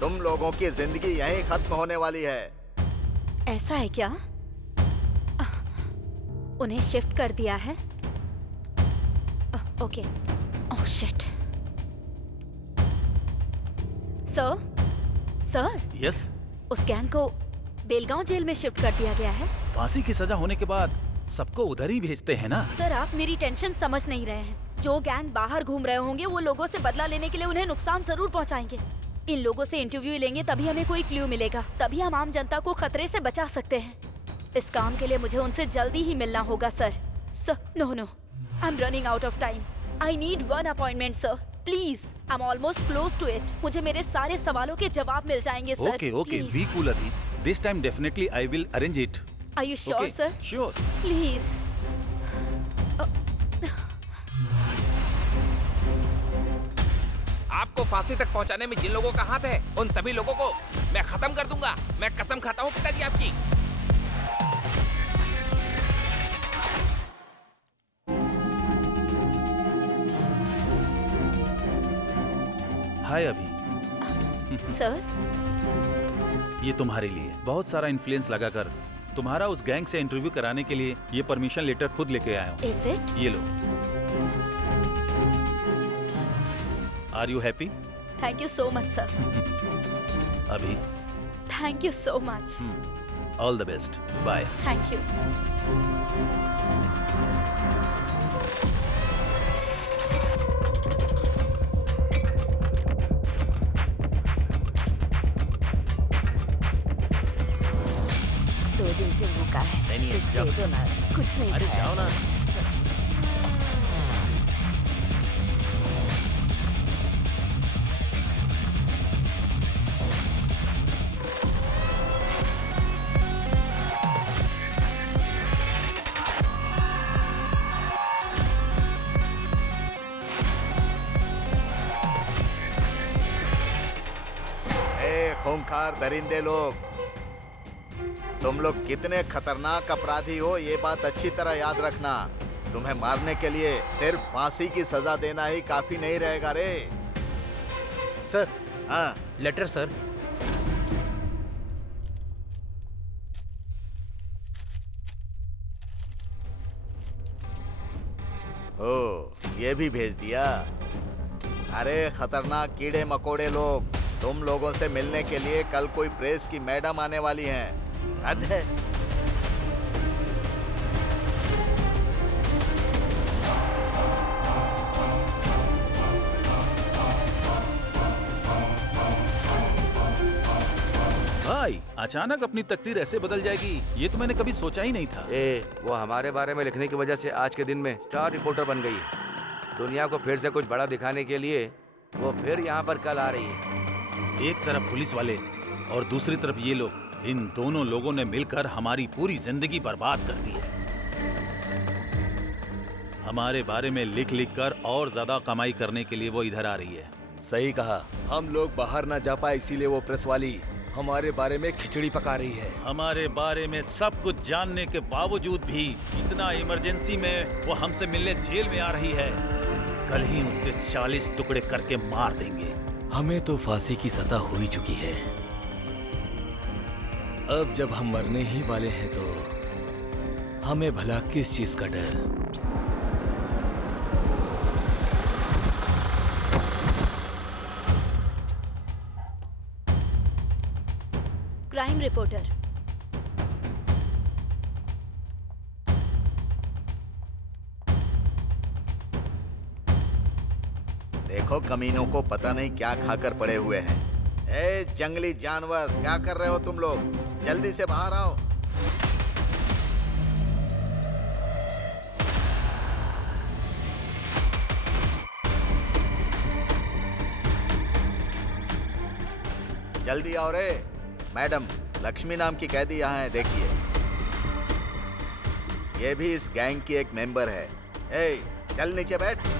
तुम लोगों की जिंदगी यहीं खत्म होने वाली है। ऐसा है क्या? उन्हें शिफ्ट कर दिया है? Okay. Oh shit. Sir yes, उस गैंग को बेलगांव जेल में शिफ्ट कर दिया गया है। फांसी की सजा होने के बाद सबको उधर ही भेजते हैं ना। सर आप मेरी टेंशन समझ नहीं रहे हैं। जो गैंग बाहर घूम रहे होंगे वो लोगों से बदला लेने के लिए उन्हें नुकसान जरूर पहुंचाएंगे। इन लोगों से इंटरव्यू लेंगे तभी हमें कोई क्लू मिलेगा, तभी हम आम जनता को खतरे से बचा सकते हैं। इस काम के लिए मुझे उनसे जल्दी ही मिलना होगा sir. No I am running out of time. I need one appointment sir, please. I am almost close to it. मुझे मेरे सारे सवालों के जवाब मिल जाएंगे सर। ओके, बी कूल अभी। This time definitely I will arrange it. Are you sure, sir? Sure. Please. आपको फांसी तक पहुंचाने में जिन लोगों का हाथ है, उन सभी लोगों को मैं खत्म कर दूंगा। मैं कसम खाता हूँ पिताजी आपकी। हाय अभी। सर ये तुम्हारे लिए बहुत सारा इन्फ्लुएंस लगाकर तुम्हारा उस गैंग से इंटरव्यू कराने के लिए ये परमिशन लेटर खुद लेके आया हूँ। Is it? ये लो। Are you happy? Thank you so much, sir. अभी Thank you so much. All the best. Bye. Thank you. दिन से भूखा है। नहीं, कुछ दे दो ना। कुछ नहीं अरे जाओ ना। खूंखार दरिंदे लोग, तुम लोग कितने खतरनाक अपराधी हो ये बात अच्छी तरह याद रखना। तुम्हें मारने के लिए सिर्फ फांसी की सजा देना ही काफी नहीं रहेगा रे। सर। हाँ लेटर सर। ओ ये भी भेज दिया। अरे खतरनाक कीड़े मकोड़े लोग, तुम लोगों से मिलने के लिए कल कोई प्रेस की मैडम आने वाली हैं। अरे भाई, अचानक अपनी तकदीर ऐसे बदल जाएगी ये तो मैंने कभी सोचा ही नहीं था। वो हमारे बारे में लिखने की वजह से आज के दिन में स्टार रिपोर्टर बन गई है। दुनिया को फिर से कुछ बड़ा दिखाने के लिए वो फिर यहाँ पर कल आ रही है। एक तरफ पुलिस वाले और दूसरी तरफ ये लोग, इन दोनों लोगों ने मिलकर हमारी पूरी जिंदगी बर्बाद कर दी है। हमारे बारे में लिख लिख कर और ज्यादा कमाई करने के लिए वो इधर आ रही है। सही कहा, हम लोग बाहर ना जा पाए इसीलिए वो प्रेस वाली हमारे बारे में खिचड़ी पका रही है। हमारे बारे में सब कुछ जानने के बावजूद भी इतना इमरजेंसी में वो हमसे मिलने जेल में आ रही है। कल ही उसके 40 टुकड़े करके मार देंगे। हमें तो फांसी की सजा हो ही चुकी है। अब जब हम मरने ही वाले हैं तो हमें भला किस चीज का डर। Crime reporter. देखो कमीनों को पता नहीं क्या खाकर पड़े हुए हैं। ए जंगली जानवर, क्या कर रहे हो तुम लोग? जल्दी से बाहर आओ। जल्दी आओ रे। मैडम, लक्ष्मी नाम की कैदी यहाँ है, देखिए। ये भी इस गैंग की एक मेंबर है। ए, चल नीचे बैठ।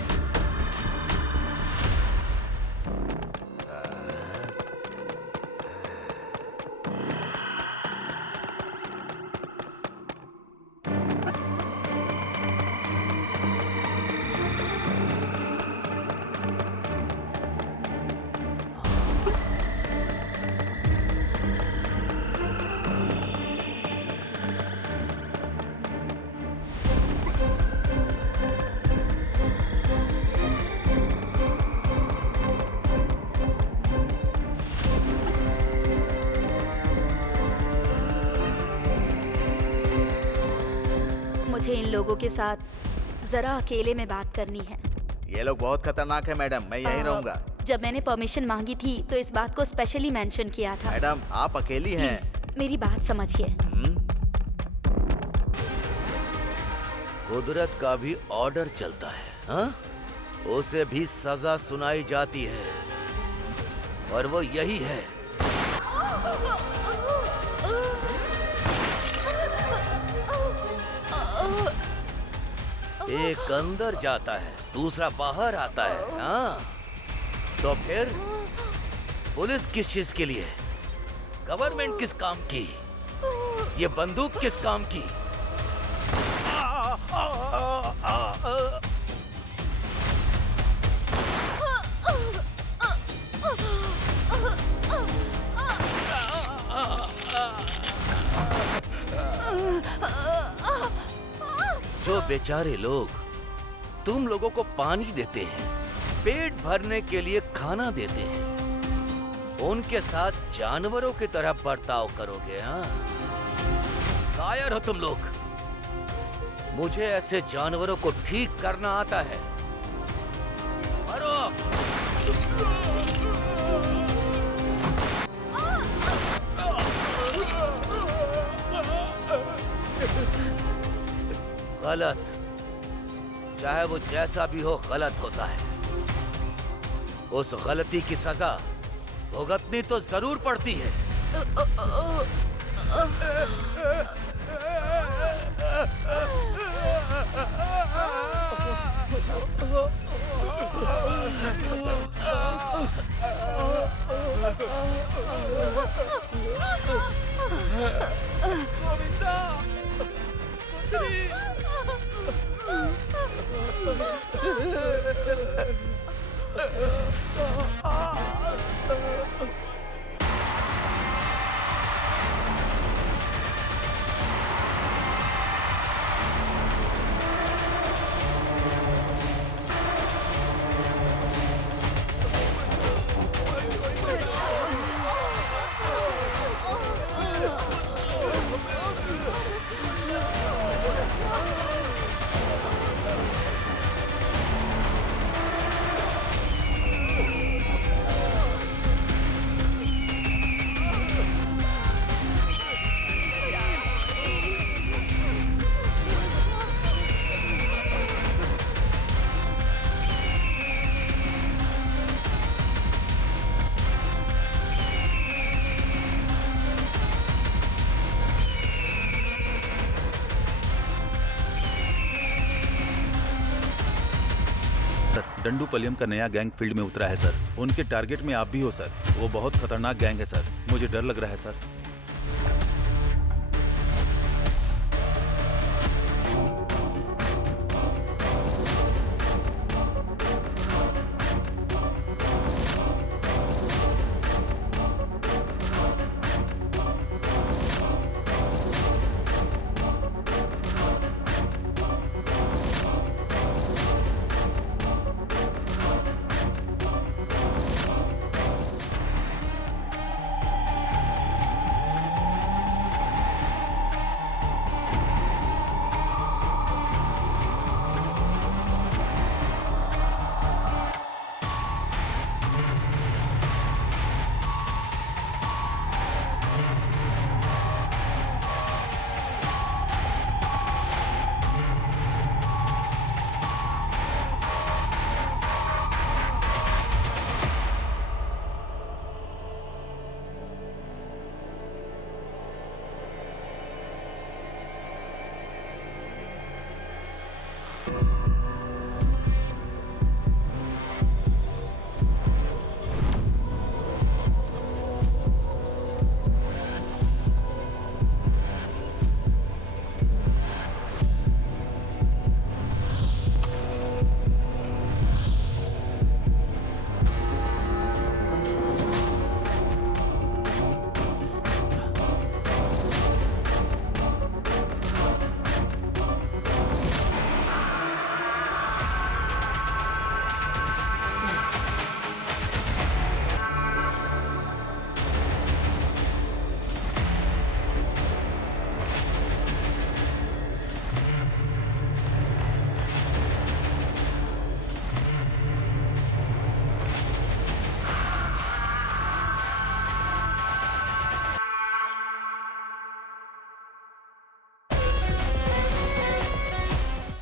मुझे इन लोगों के साथ जरा अकेले में बात करनी है। ये लोग बहुत खतरनाक है मैडम, मैं यहीं रहूंगा। जब मैंने परमिशन मांगी थी तो इस बात को स्पेशली मेंशन किया था। मैडम, आप अकेली हैं। प्लीज मेरी बात समझिए। कुदरत का भी ऑर्डर चलता है, हाँ? उसे भी सजा सुनाई जाती है और वो यही है। एक अंदर जाता है, दूसरा बाहर आता है, हाँ? तो फिर पुलिस किस चीज के लिए? गवर्नमेंट किस काम की? ये बंदूक किस काम की? जो बेचारे लोग तुम लोगों को पानी देते हैं, पेट भरने के लिए खाना देते हैं, उनके साथ जानवरों की तरह बर्ताव करोगे, हाँ? कायर हो तुम लोग। मुझे ऐसे जानवरों को ठीक करना आता है। मरो। गलत, चाहे वो जैसा भी हो, गलत होता है। उस गलती की सजा भुगतनी तो जरूर पड़ती है। डंडूपलियम का नया गैंग फील्ड में उतरा है सर। उनके टारगेट में आप भी हो सर। वो बहुत खतरनाक गैंग है सर। मुझे डर लग रहा है सर।